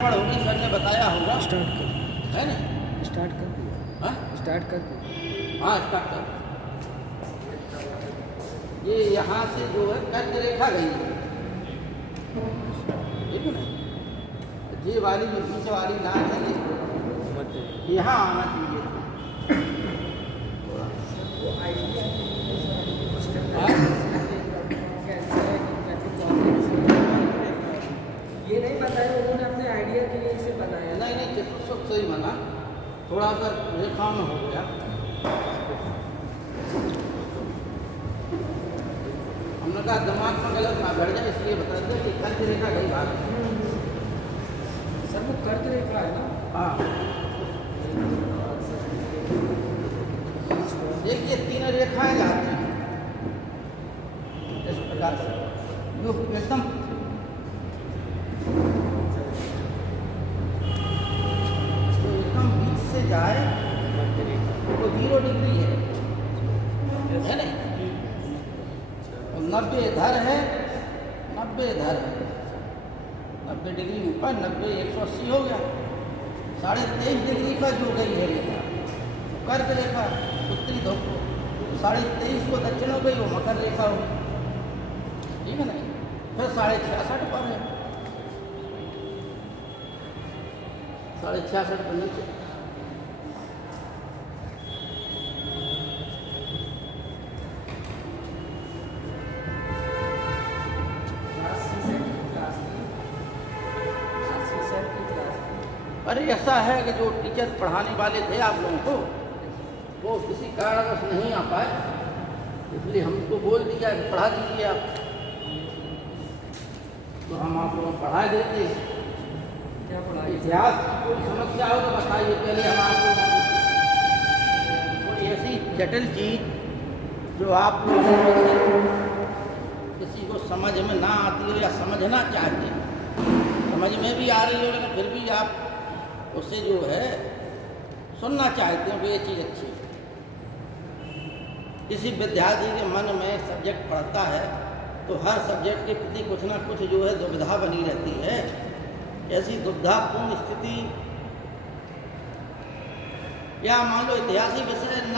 होगी, सर ने बताया होगा। स्टार्ट कर है ना? स्टार्ट कर दिया। हाँ स्टार्ट कर दिया। हाँ, स्टार्ट कर। ये यहाँ से जो है कर्क रेखा गई है, ठीक है ना? ये वाली जो बीच वाली लाइन है ये यहाँ आना चाहिए। वो आइडिया हाँ? ये नहीं बताया उन्होंने अपने आइडिया के लिए इसे बनाया। नहीं नहीं, चतुष्फलक सही बना, थोड़ा सा रेखा में हो गया। हमने कहा दिमाग में गलत ना बैठ जाए, इसलिए बता दें कि कर्क रेखा गई बात। सर वो कर्क रेखा है ना? हाँ, देखिए तीन रेखाएं जाती हैं इस प्रकार से, जो एकदम बीच से जाए वो 0 डिग्री है ना? और 90 इधर है, 90 इधर है, 90 डिग्री ऊपर, 90 180 हो गया। 23.5 डिग्री पर जो गई है रेखा कर्क रेखा उत्तरी ध्रुव को, 23.5 को दक्षिण हो गई, वो मकर रेखा हो गई, ठीक है ना? फिर 66.5 पर है, 66.5 पर नीचे। अरे ऐसा है कि जो टीचर पढ़ाने वाले थे आप लोगों को, वो किसी कारणवश नहीं आ पाए, इसलिए हमको बोल दिया कि पढ़ा दीजिए आप, तो हम आप लोगों को पढ़ा देते। क्या पढ़ाई? इतिहास की कोई समस्या हो तो बताइए, पहले हम आपको कोई ऐसी जटिल चीज जो आप लोगों को किसी को समझ में ना आती हो या समझना चाहते हैं, समझ में भी आ रही हो लेकिन फिर भी आप उससे जो है सुनना चाहते हैं कि ये चीज़ अच्छी है। किसी विद्यार्थी के मन में सब्जेक्ट पढ़ता है तो हर सब्जेक्ट के प्रति कुछ ना कुछ जो है दुविधा बनी रहती है। ऐसी दुविधापूर्ण स्थिति, या मान लो ऐतिहासिक विषय न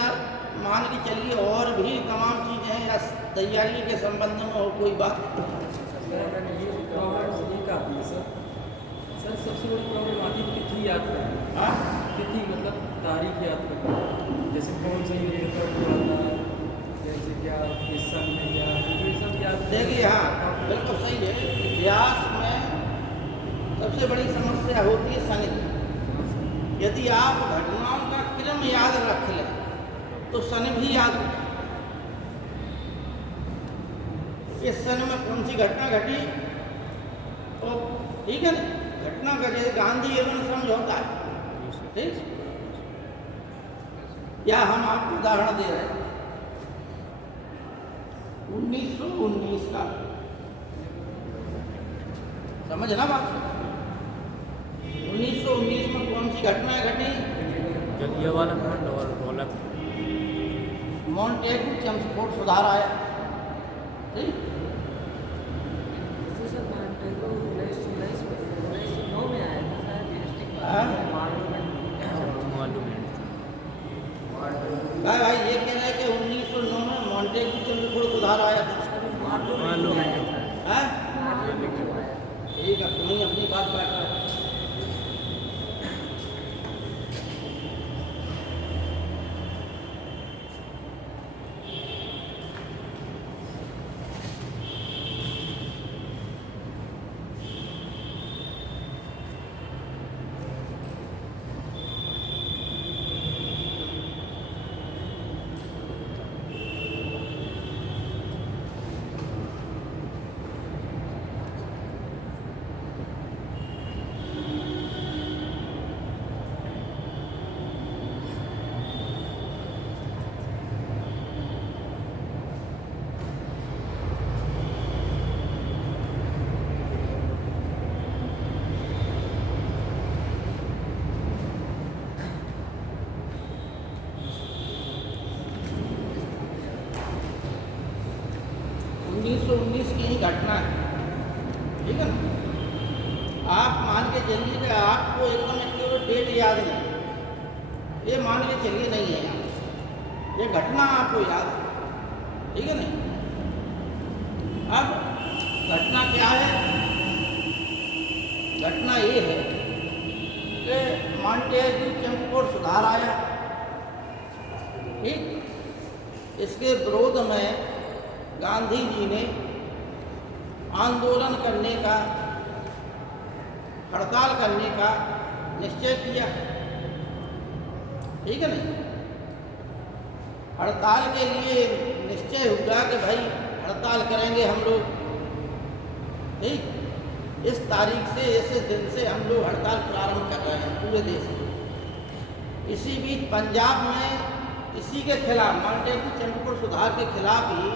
मान के चलिए, और भी तमाम चीज़ें हैं, या तैयारी के संबंध में हो कोई बात। सर सबसे बड़ी प्रॉब्लम आती है तिथि याद करना। हाँ, तिथि मतलब तारीख याद करना, जैसे कौन सा यूनिट कब हुआ था, जैसे क्या किस सन में क्या, ये सब याद। देखिए हाँ बिल्कुल सही है। इतिहास में सबसे बड़ी समस्या होती है सन की। यदि आप घटनाओं का क्रम याद रख लें तो सन भी याद हो जाए। इस सन में कौन सी घटना घटी, तो ठीक है ना, घटना का जैसे गांधी एवं समझौता है, ठीक। या हम आपको उदाहरण दे रहे हैं 1919 का, समझना बात। 1919 में कौन सी घटनाएं घटी? जलियांवाला बाग और ढोलक। मॉन्टेगू चम्सफोर्ड सुधार आया, ठीक। सर मार्टेगो 1909 में आया था शायद। हाँ? मालूम है। भाई ये कह रहे हैं कि 1909 में मॉन्टेगू चम्सफोर्ड सुधार आया था। मालूम है। हाँ? ठीक है, तुम्हें अपनी बात काट रहा है। की ही घटना है, ठीक है ना? आप मान के चलिए कि आपको एकदम इसकी डेट याद नहीं है, ये मान के चलिए नहीं है यहाँ, ये घटना आपको याद है, ठीक है नहीं। अब घटना क्या है? घटना ये है कि मॉन्टेग्यू चमकौर सुधार आया, ठीक। इसके विरोध में गांधी जी ने आंदोलन करने का, हड़ताल करने का निश्चय किया, ठीक है नहीं। हड़ताल के लिए निश्चय हुआ कि भाई हड़ताल करेंगे हम लोग, ठीक। इस तारीख से, इस दिन से हम लोग हड़ताल प्रारंभ कर रहे हैं पूरे देश में। इसी बीच पंजाब में इसी के खिलाफ, मॉन्टेग्यू चमकौर सुधार के खिलाफ ही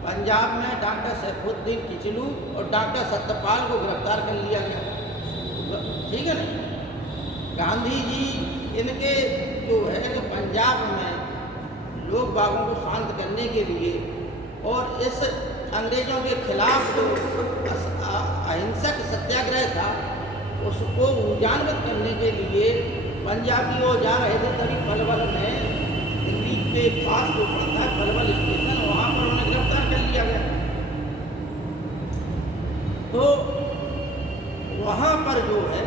पंजाब में डॉक्टर सैफुद्दीन किचलू और डॉक्टर सत्यपाल को गिरफ्तार कर लिया गया, ठीक है नहीं। गांधी जी इनके जो है कि पंजाब में लोग बागों को शांत करने के लिए और इस अंग्रेजों के खिलाफ जो अहिंसक सत्याग्रह था उसको ऊर्जान्वित करने के लिए पंजाबी वो जा रहे थे। तभी पलवल में, दिल्ली के पास जो पड़ता है पलवल स्टेशन, वहाँ पर उन्हें गिरफ्तार कर लिया गया। तो वहाँ पर जो है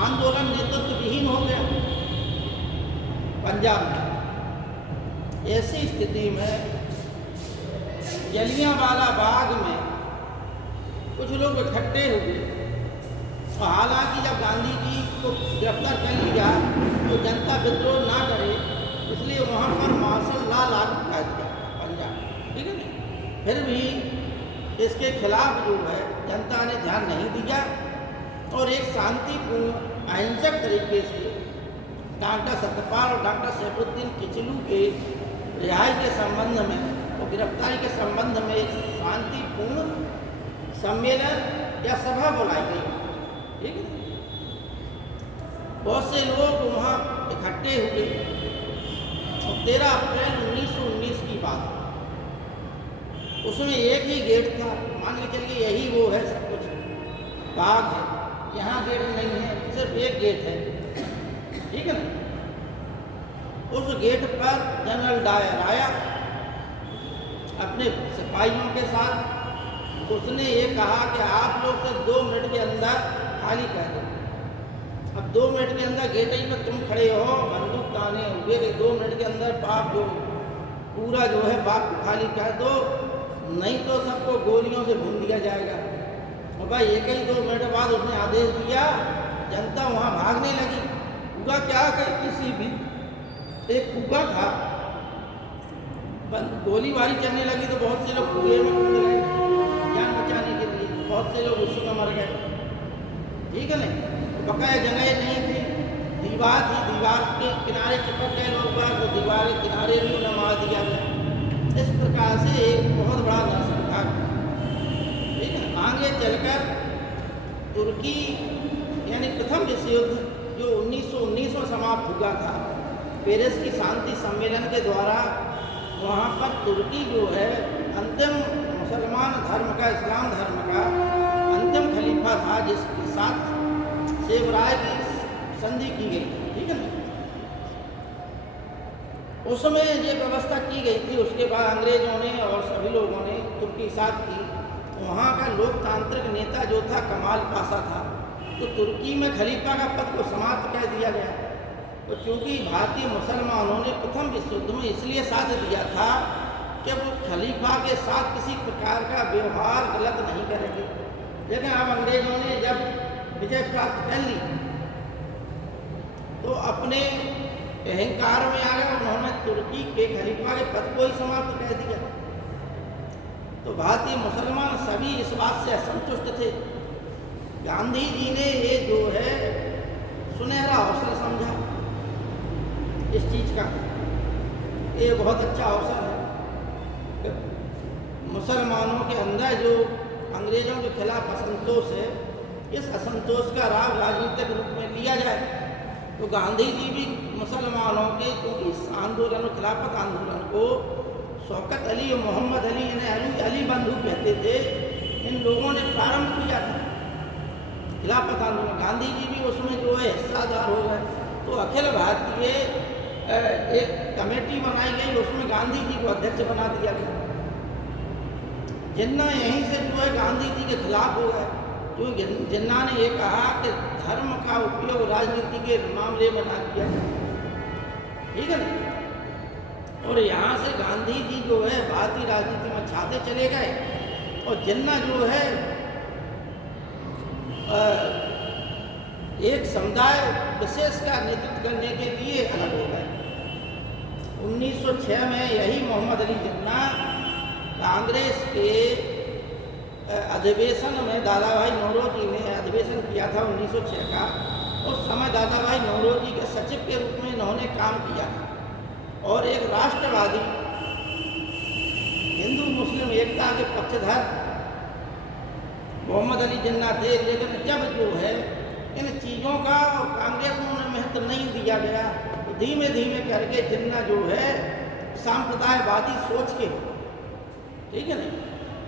आंदोलन नेतृत्व विहीन हो गया पंजाब में। ऐसी स्थिति में जलियांवाला बाग में कुछ लोग इकट्ठे हुए, और हालांकि जब गांधी जी को गिरफ्तार कर लिया तो जनता विद्रोह ना करे, इसलिए वहाँ पर मार्शल लॉ लागू कर दिया पंजाब, ठीक है नहीं। फिर भी इसके खिलाफ जो है जनता ने ध्यान नहीं दिया और एक शांतिपूर्ण अहिंसक तरीके से डॉक्टर सत्यपाल और डॉक्टर सैफुद्दीन किचलू के रिहाई के संबंध में और गिरफ्तारी के संबंध में एक शांतिपूर्ण सम्मेलन या सभा बुलाई गई, ठीक है। बहुत से लोग वहाँ इकट्ठे हुए और 13 अप्रैल 1919 की बात, उसमें एक ही गेट था, मान के चलिए यही वो है, सब कुछ बाग है, यहाँ गेट नहीं है, सिर्फ एक गेट है, ठीक है ना। उस गेट पर जनरल डायर आया अपने सिपाहियों के साथ, उसने ये कहा कि आप लोग से 2 मिनट के अंदर खाली कर दो। अब 2 मिनट के अंदर गेट ही पर तुम खड़े हो, बंदूक ताने हुए कि 2 मिनट के अंदर बाप जो पूरा जो है बाप को खाली कर दो, नहीं तो सबको गोलियों से भून दिया जाएगा। और भाई एक ही 2 मिनट बाद उसने आदेश दिया, जनता वहाँ भागने लगी। हुआ क्या कि किसी भी एक कुआं था, गोलीबारी चलने लगी तो बहुत से लोग कुएं में कूद गए जान बचाने के लिए, बहुत से लोग उसी में मर गए, ठीक है नहीं। बकाया जगह नहीं थी, दीवार थी, दीवार के किनारे चिपक गए लोग बाग, तो दीवार के किनारे भी उन्हें मार दिया गया। इस प्रकार से एक बहुत बड़ा नरसंहार, ठीक है। आगे चलकर तुर्की यानी प्रथम विश्व युद्ध जो 1919 में समाप्त हुआ था, पेरिस की शांति सम्मेलन के द्वारा, वहाँ पर तुर्की जो है अंतिम मुसलमान धर्म का, इस्लाम धर्म का अंतिम खलीफा था, जिसके साथ सेवराय की संधि की गई थी, ठीक है ना। उसमें ये व्यवस्था की गई थी। उसके बाद अंग्रेजों ने और सभी लोगों ने तुर्की साथ की। वहाँ का लोकतांत्रिक नेता जो था कमाल पाशा था, तो तुर्की में खलीफा का पद को समाप्त कर दिया गया। तो चूँकि भारतीय मुसलमानों ने प्रथम विश्व युद्ध में इसलिए साथ दिया था कि वो खलीफा के साथ किसी प्रकार का व्यवहार गलत नहीं करेंगे। लेकिन अब अंग्रेजों ने जब विजय प्राप्त कर ली तो अपने अहंकार में आ गए, उन्होंने तुर्की के खलीफा के पद को ही समाप्त कर दिया। तो भारतीय मुसलमान सभी इस बात से असंतुष्ट थे। गांधी जी ने ये जो है सुनहरा अवसर समझा इस चीज़ का, ये बहुत अच्छा अवसर है। मुसलमानों के अंदर जो अंग्रेजों के खिलाफ असंतोष है, इस असंतोष का राग राजनीतिक रूप में लिया जाए। तो गांधी जी भी मुसलमानों के, क्योंकि इस आंदोलन, खिलाफत आंदोलन को शौकत अली और मोहम्मद अली, इन्हें अली बंधु कहते थे, इन लोगों ने प्रारंभ किया था। खिलाफत आंदोलन, गांधी जी भी उसमें जो है हिस्सादार हो गए। तो अखिल भारतीय एक कमेटी बनाई गई, उसमें गांधी जी को अध्यक्ष बना दिया गया। जिन्ना यहीं से जो है गांधी जी के खिलाफ हो गए, क्योंकि जिन्ना ने ये कहा कि धर्म का उपयोग राजनीति के मामले में ना किया जाए, ठीक है ना। और यहाँ से गांधी जी जो है भारतीय राजनीति में छाते चले गए, और जिन्ना जो है एक समुदाय विशेष का नेतृत्व करने के लिए अलग हो गए। 1906 में यही मोहम्मद अली जिन्ना कांग्रेस के अधिवेशन में दादा भाई नौरोजी ने अधिवेशन किया था 1906 का। उस समय दादा भाई नौरोजी के सचिव के रूप में इन्होंने काम किया था, और एक राष्ट्रवादी हिंदू मुस्लिम एकता के पक्षधर मोहम्मद अली जिन्ना थे। लेकिन जब जो है इन चीज़ों का कांग्रेस में उन्हें महत्व नहीं दिया गया, तो धीमे धीमे करके जिन्ना जो है सांप्रदायवादी सोच के, ठीक है ना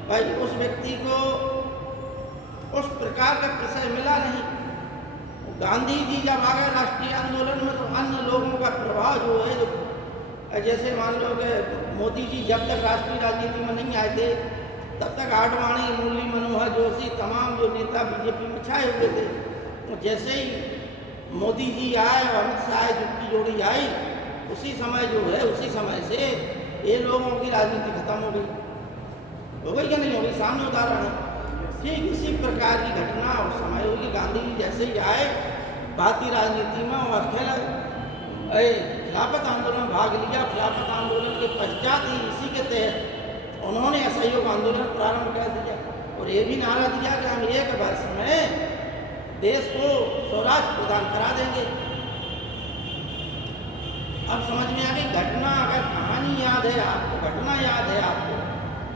भाई, उस व्यक्ति को उस प्रकार का विषय मिला नहीं। गांधी जी जब आ गए राष्ट्रीय आंदोलन में, तो अन्य लोगों का प्रभाव जो है, जो जैसे मान लो कि मोदी जी जब तक राष्ट्रीय राजनीति में नहीं आए थे, तब तक आडवाणी, मुरली मनोहर जोशी, तमाम जो नेता बीजेपी में छाए हुए थे। तो जैसे ही मोदी जी आए और अमित शाह की जोड़ी आई, उसी समय जो है, उसी समय से ये लोगों की राजनीति खत्म हो गई क्या नहीं हो गई? सामने उदाहरण है। ठीक इसी प्रकार की घटना उस समय हुई। गांधी जी जैसे ही आए भारतीय राजनीति में और खिलाफत आंदोलन में भाग लिया। खिलाफत आंदोलन के पश्चात ही इसी के तहत उन्होंने असहयोग आंदोलन प्रारंभ कर दिया, और ये भी नारा दिया कि हम एक वर्ष में देश को स्वराज प्रदान करा देंगे। अब समझ में आ गई घटना। अगर कहानी याद है आपको, घटना याद है आपको,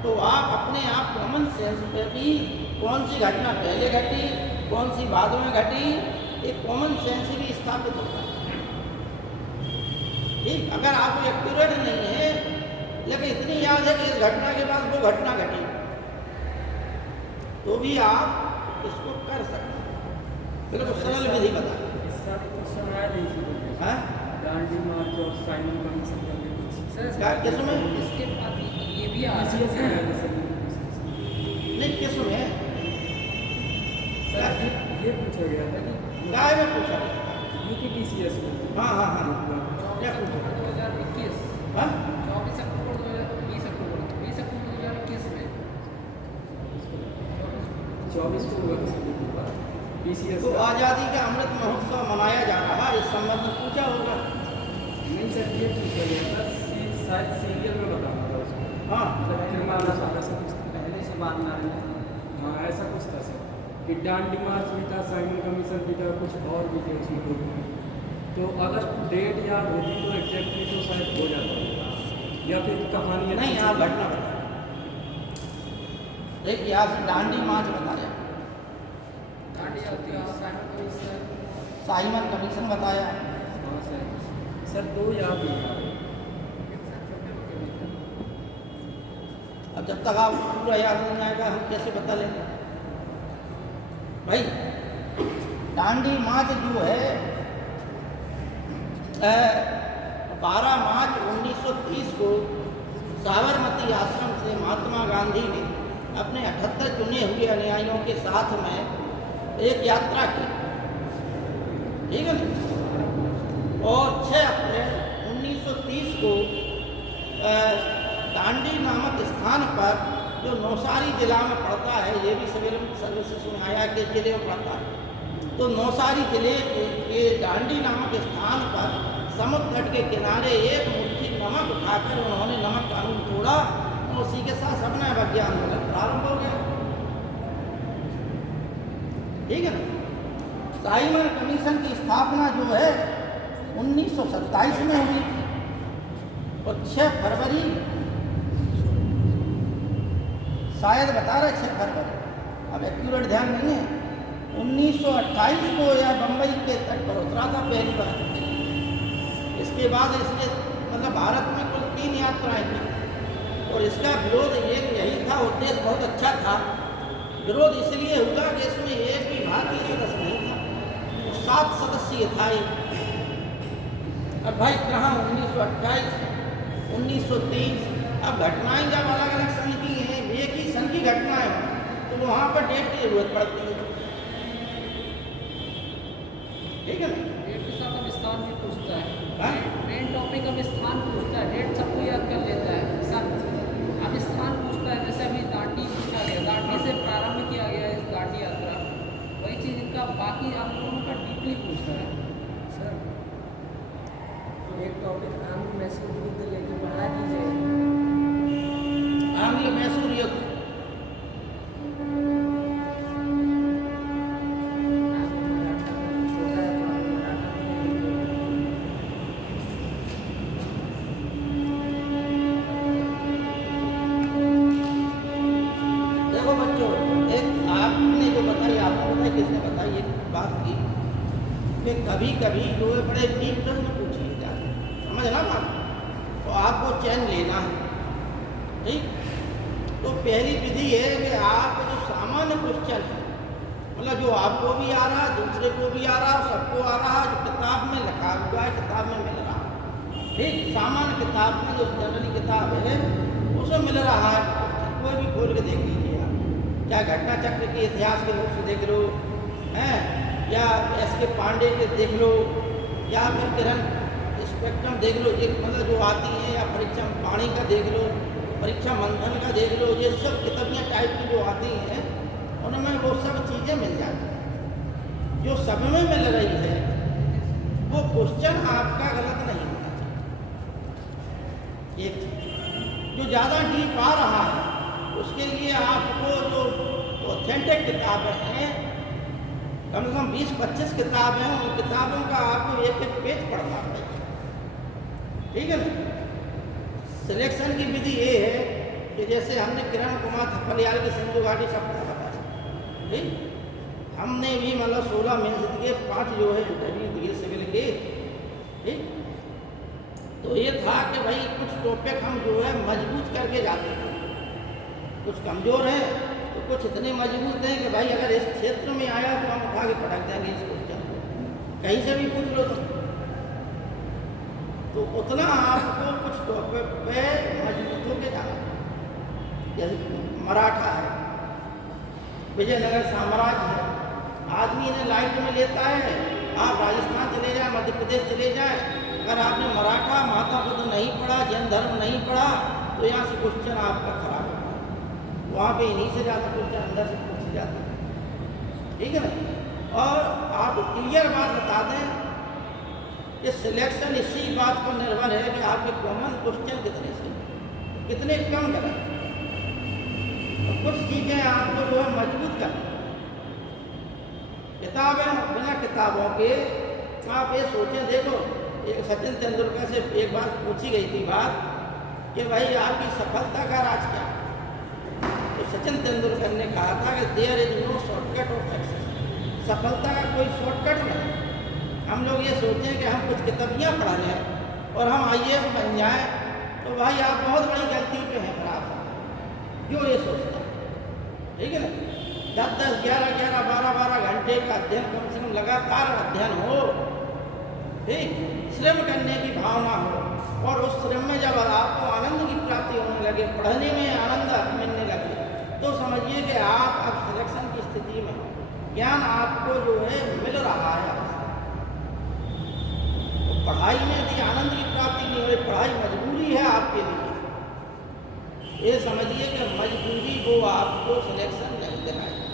तो आप अपने आप कॉमन सेंस पे भी कौन सी घटना पहले घटी, कौन सी बाद में घटी, एक कॉमन सेंस भी स्थापित होता है। ठीक, अगर आपको एक्यूरेट नहीं है, लेकिन इतनी याद है कि इस घटना के बाद वो घटना घटी, तो भी आप इसको कर सकते हैं। बिल्कुल सरल विधि बता। दांडी मार्च और साइमन कमीशन किस में? इसके बाद ये भी आ नहीं, किस में सर ये पूछा गया था कि गाय में पूछा गया था। UPTCS को। हाँ हाँ हाँ, क्या पूछा? 2021 हाँ 24 अक्टूबर 20 अक्टूबर 2021 में 24 को हुआ था PCS तो का। आज़ादी का अमृत महोत्सव मनाया जा रहा, इस संबंध में पूछा होगा। नहीं सर, ये पूछा गया था शायद सीरियल में बताना था उसको। हाँ पहले से बाद में हाँ ऐसा कुछ था सर, कि दांडी मार्च भी था, साइमन कमीशन भी था, कुछ और भी थे उसमें ग्रुप में। तो अगर डेट याद होती तो एग्जैक्टली तो शायद हो जाता, या फिर कहानी नहीं, आप घटना बताया। देखिए आज दांडी मार्च बताया, साइमन कमीशन बताया। हाँ सर दो याद नहीं। अब जब तक आप पूरा याद नहीं आएगा हम कैसे बता लेंगे भाई। दांडी मार्च जो है 12 मार्च 1930 को साबरमती आश्रम से महात्मा गांधी ने अपने 78 चुने हुए अनुयायियों के साथ में एक यात्रा की, ठीक है ना। और 6 अप्रैल 1930 को दांडी नामक स्थान पर, जो नौसारी जिला में पड़ता है, ये भी सवेरे सर्विसेज में आया कि जिले में पड़ता है, तो नौसारी जिले के दांडी नामक स्थान पर समुद्र तट के किनारे एक मुट्ठी नमक उठाकर उन्होंने नमक कानून तोड़ा, और उसी के साथ अपना अवज्ञा आंदोलन प्रारंभ हो गया, ठीक है ना। साइमन कमीशन की स्थापना जो है 1927 में हुई थी, और 6 फरवरी शायद बता रहे 6 फरवरी, अब एक्यूरेट ध्यान नहीं है, 1928 को यह बम्बई के तट पर उतरा था पहली बार। इसके बाद इसने मतलब भारत में कुल 3 यात्राएं की, और इसका विरोध यही था, उद्देश्य बहुत अच्छा था। विरोध इसलिए हुआ कि इसमें एक भी भारतीय सदस्य ये था ही। अब भाई कहाँ 1928, 1930, अब घटनाएं जब अलग अलग सन की हैं, एक ही सन की घटनाएं तो वहाँ पर डेट की जरूरत पड़ती है, ठीक है ना। डेट के साथ हम स्थान भी पूछता है, हाँ? मेन टॉपिक हम स्थान पूछता है, डेट सबको याद कर लेता है, सन अब स्थान पूछता है। जैसे अभी दांडी पूछा गया, दांडी से प्रारंभ किया गया इस दांडी यात्रा, वही चीज़ इनका बाकी आप लोगों का डीपली पूछता है। सर एक टॉपिक आंध्र मैसूर युद्ध लेके बढ़ा दीजिए। आंग्ल मैसूर युद्ध, छोटा है तो आंध्र मराठा देखो बच्चों, एक आपने जो बताई, आपने बताई, किसने बताई एक बात की कि कभी कभी जो है बड़े डीप प्रश्न पूछ लिए जाते हैं, समझ ना बात, तो आपको चयन लेना है, ठीक। तो पहली विधि है कि आप जो सामान्य क्वेश्चन है, मतलब जो आपको भी आ रहा है, दूसरे को भी आ रहा है, सबको आ रहा है, जो किताब में लिखा हुआ है, किताब में मिल रहा है, ठीक। सामान्य किताब में जो जनरली किताब है उसमें मिल रहा है, कोई भी खोल के देख लीजिए आप, चाहे घटना चक्र के इतिहास के नोट्स देख लो, हैं, या S.K. पांडे के देख लो, या फिर किरण स्पेक्ट्रम देख लो, ये मतलब जो आती हैं, या परीक्षा पाणी का देख लो, परीक्षा मंथन का देख लो, ये सब किताबियाँ टाइप की जो आती हैं उनमें वो सब चीज़ें मिल जाती हैं। जो सब में मिल रही है वो क्वेश्चन आपका गलत नहीं होना चाहिए। एक चीज़ जो ज़्यादा डीप आ रहा है उसके लिए आपको जो ऑथेंटिक किताबें हैं, कम से कम 20-25 किताबें हैं, उन किताबों का आपको एक एक पेज पढ़ना पड़ेगा, ठीक है ना। सिलेक्शन की विधि ये है कि जैसे हमने किरण कुमार थपलियाल की सिंधु घाटी सप्ताह बताया, ठीक। हमने भी मतलब 16 मेंस दिए, 5 जो है इंटरव्यू दिए सिविल के, ठीक। तो ये था कि भाई कुछ टॉपिक हम जो है मजबूत करके जाते थे, कुछ कमज़ोर हैं तो कुछ इतने मजबूत हैं कि भाई अगर इस क्षेत्र में आया तो हम उठा के पटक देंगे इस क्वेश्चन को, कहीं से भी पूछ लो तो उतना आपको कुछ टॉपिक पे मजबूत होके जाना। जैसे मराठा है, विजयनगर साम्राज्य है, आदमी इन्हें लाइट में लेता है, आप राजस्थान चले जाए, मध्य प्रदेश चले जाए, अगर आपने मराठा माता बुद्ध नहीं पढ़ा, जैन धर्म नहीं पढ़ा, तो यहाँ से क्वेश्चन आपका खराब होता है। वहाँ पे इन्हीं से ज़्यादा क्वेश्चन अंदर से पूछे जाते हैं, ठीक है ना। और आप क्लियर बात बता दें कि सिलेक्शन इसी बात पर निर्भर है कि आपके कॉमन क्वेश्चन कितने से कितने कम करें, और कुछ चीज़ें आपको जो है मजबूत करनी। किताबें बिना किताबों के आप ये सोचें, देखो एक सचिन तेंदुलकर से एक बात पूछी गई थी बात कि भाई आपकी सफलता का राज क्या है, तो सचिन तेंदुलकर ने कहा था कि there is no shortcut of success, सफलता का कोई शॉर्टकट नहीं। हम लोग ये सोचें कि हम कुछ किताबियाँ पढ़ा लें और हम IAS बन जाएं, तो भाई आप बहुत बड़ी गलती पे हैं फिर आप जो ये सोचता है, ठीक है ना। 10-10, 11-11, 12-12 घंटे का अध्ययन कम से कम लगातार अध्ययन हो, ठीक, श्रम करने की भावना हो, और उस श्रम में जब आपको आनंद की प्राप्ति होने लगे, पढ़ने में आनंद मिलने लगे, तो समझिए कि आप अब सिलेक्शन की स्थिति में हो, ज्ञान आपको जो है मिल रहा है। तो पढ़ाई में यदि आनंद की प्राप्ति नहीं हो रही, पढ़ाई मजबूरी है आपके लिए, ये समझिए कि मजबूरी वो आपको सिलेक्शन नहीं दिलाएगी।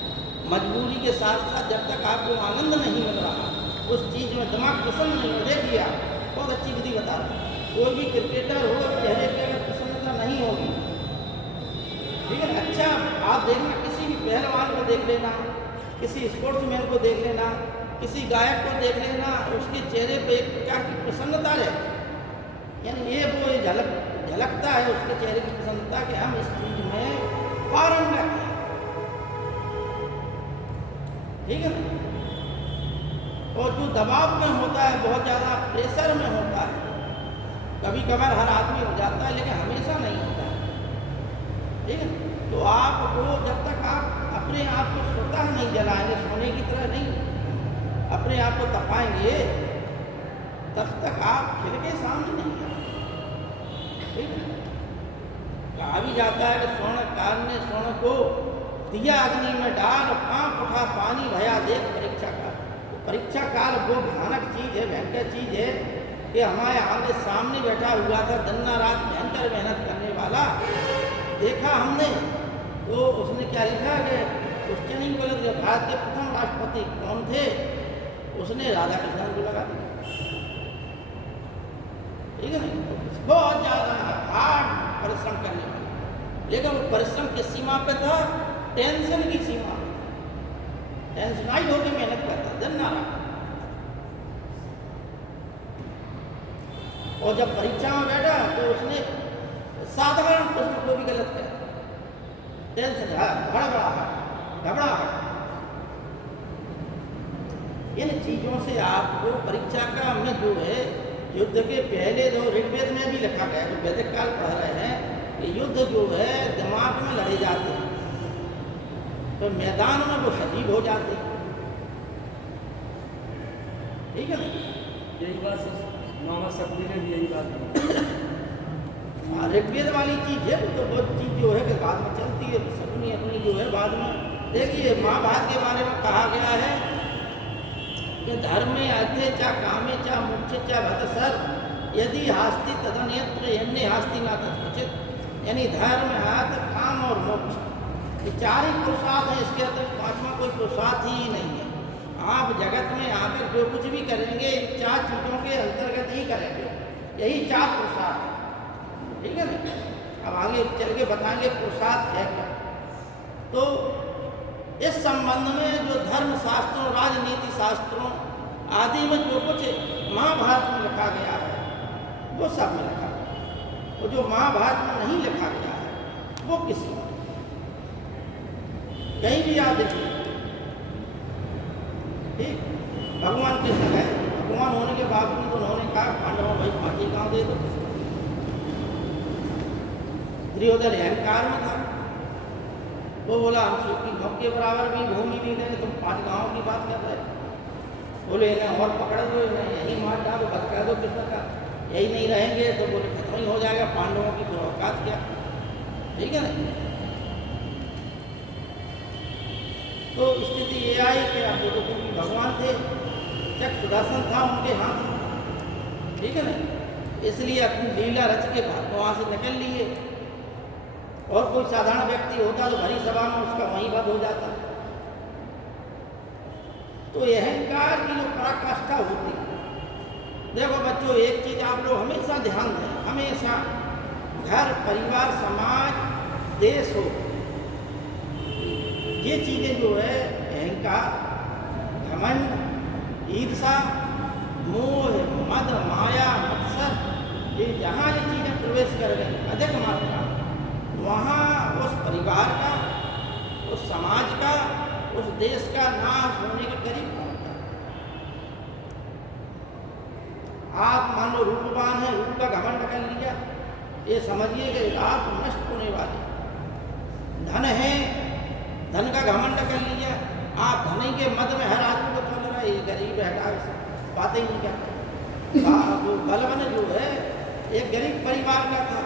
मजबूरी के साथ साथ जब तक आपको आनंद नहीं मिल रहा, उस चीज़ में दिमाग पसंद नहीं हो, देखिए आप बहुत अच्छी विधि बता रहे हैं, कोई भी क्रिकेटर हो, चेहरे पे अगर प्रसन्नता नहीं होगी, ठीक है। अच्छा आप देखना, किसी भी पहलवान को देख लेना, किसी स्पोर्ट्समैन को देख लेना, किसी गायक को देख लेना, उसके चेहरे पे एक प्रकार की प्रसन्नता रहती है, यानी ये वो झलकता है उसके चेहरे की प्रसन्नता कि हम इस चीज़ में पारंगत हैं, ठीक है ना। और जो दबाव में होता है, बहुत ज़्यादा प्रेशर में होता है, कभी कभार हर आदमी हो जाता है लेकिन हमेशा नहीं होता है, ठीक है। तो आपको जब तक आप अपने आप को स्वतः नहीं जलाएंगे, सोने की तरह नहीं, अपने आप आपको तपाएंगे तब तक आप खिल के सामने नहीं आए। ठीक है, कहा भी जाता है कि स्वर्णकार ने स्वर्ण को दिया अग्नि में डाल, पांप उठा पानी भया देख परीक्षा काल। तो परीक्षा काल वो भयानक चीज है, भयंकर चीज है कि हमारे आगे सामने बैठा हुआ था दिन रात भयंकर मेहनत करने वाला, देखा हमने तो उसने क्या लिखा कि क्वेश्चन ही बोले जो भारत के प्रथम राष्ट्रपति कौन थे, उसने राधा कृष्णन को लगा दिया। ठीक है नहीं, बहुत ज़्यादा हार्ड परिश्रम करने वाला, लेकिन वो परिश्रम किस सीमा पे था? टेंशन की सीमा पे था। टेंशनाइज होकर मेहनत करता दिन रात। और जब परीक्षा में बैठा तो उसने साधारण प्रश्न को भी गलत किया। टेंशन घबराहट, इन चीजों से आपको परीक्षा का में जो है, युद्ध के पहले जो ऋग्वेद में भी लिखा गया, जो वैदिक काल पढ़ रहे हैं, कि युद्ध जो है दिमाग में लड़े जाते हैं, तो मैदान में वो सजीव हो जाते हैं। ठीक है ना, यही बात मोहम्मद शफी ने भी यही बात की। ऋग्वेद वाली चीज है, वो तो बहुत चीज जो है कि बाद में चलती है, सपनी अपनी जो है बाद में। देखिए महाभारत के बारे में कहा गया है कि धर्मे अर्थे चा कामे चा मोक्षे चा भतसर यदि हास्ति तदन्यत्र यन्ने हास्ति ना तत्वचित। यानी धर्म, अर्थ, काम और मोक्ष, ये चार ही पुरुषार्थ हैं, इसके अतिरिक्त पांचवा कोई पुरुषार्थ ही नहीं है। आप जगत में आकर जो कुछ भी करेंगे इन चार चीज़ों के अंतर्गत ही करेंगे, यही चार पुरुषार्थ है। ठीक है ना, अब आगे चल के बताएंगे पुरुषार्थ है क्या। तो इस संबंध में जो धर्म शास्त्रों, राजनीति शास्त्रों आदि में जो कुछ महाभारत में लिखा गया है वो सब में लिखा गया है। वो जो महाभारत में नहीं लिखा गया है वो किसी में कहीं भी आप देखिए। ठीक, भगवान कृष्ण है, भगवान होने के बावजूद उन्होंने कहा पांडवों भाई 5 गांव दे दो। दुर्योधन अहंकार में था, वो बोला हम सूखी गाँव के बराबर भी भूमि नहीं देंगे, तुम 5 गाँव की बात कर रहे हो। बोले इन्हें और पकड़ दो, इन्हें यही मार डालो, बस कह दो कृष्ण का यही नहीं रहेंगे तो बोले खत्म ही हो जाएगा, पांडवों की कोई औकात क्या। ठीक है ना, तो स्थिति ये आई कि आप लोगों को भगवान थे, चक सुदर्शन था उनके हाथ। ठीक है ना, इसलिए अपनी लीला रच के वहाँ से निकल लिए। और कोई साधारण व्यक्ति होता तो भरी सभा में उसका वहीं वध हो जाता। तो अहंकार की जो पराकाष्ठा होती है, देखो बच्चों एक चीज आप लोग हमेशा ध्यान दें, हमेशा घर, परिवार, समाज, देश हो, ये चीजें जो है अहंकार, घमंड, ईर्षा, मोह, मद, माया, मत्सर, ये जहाँ ये चीजें प्रवेश कर गई अधिक मात्रा, वहाँ उस परिवार का, उस समाज का, उस देश का नाश होने के करीब पहुंचता है। आप मान लो रूपवान है, रूप का घमंड कर लिया, ये समझिए कि आप नष्ट होने वाले। धन है, धन का घमंड कर लिया, आप धन ही के मद में हर आदमी को चल रहा है, ये गरीब है, बातें ही नहीं करता। वो बलवन जो है एक गरीब परिवार का था,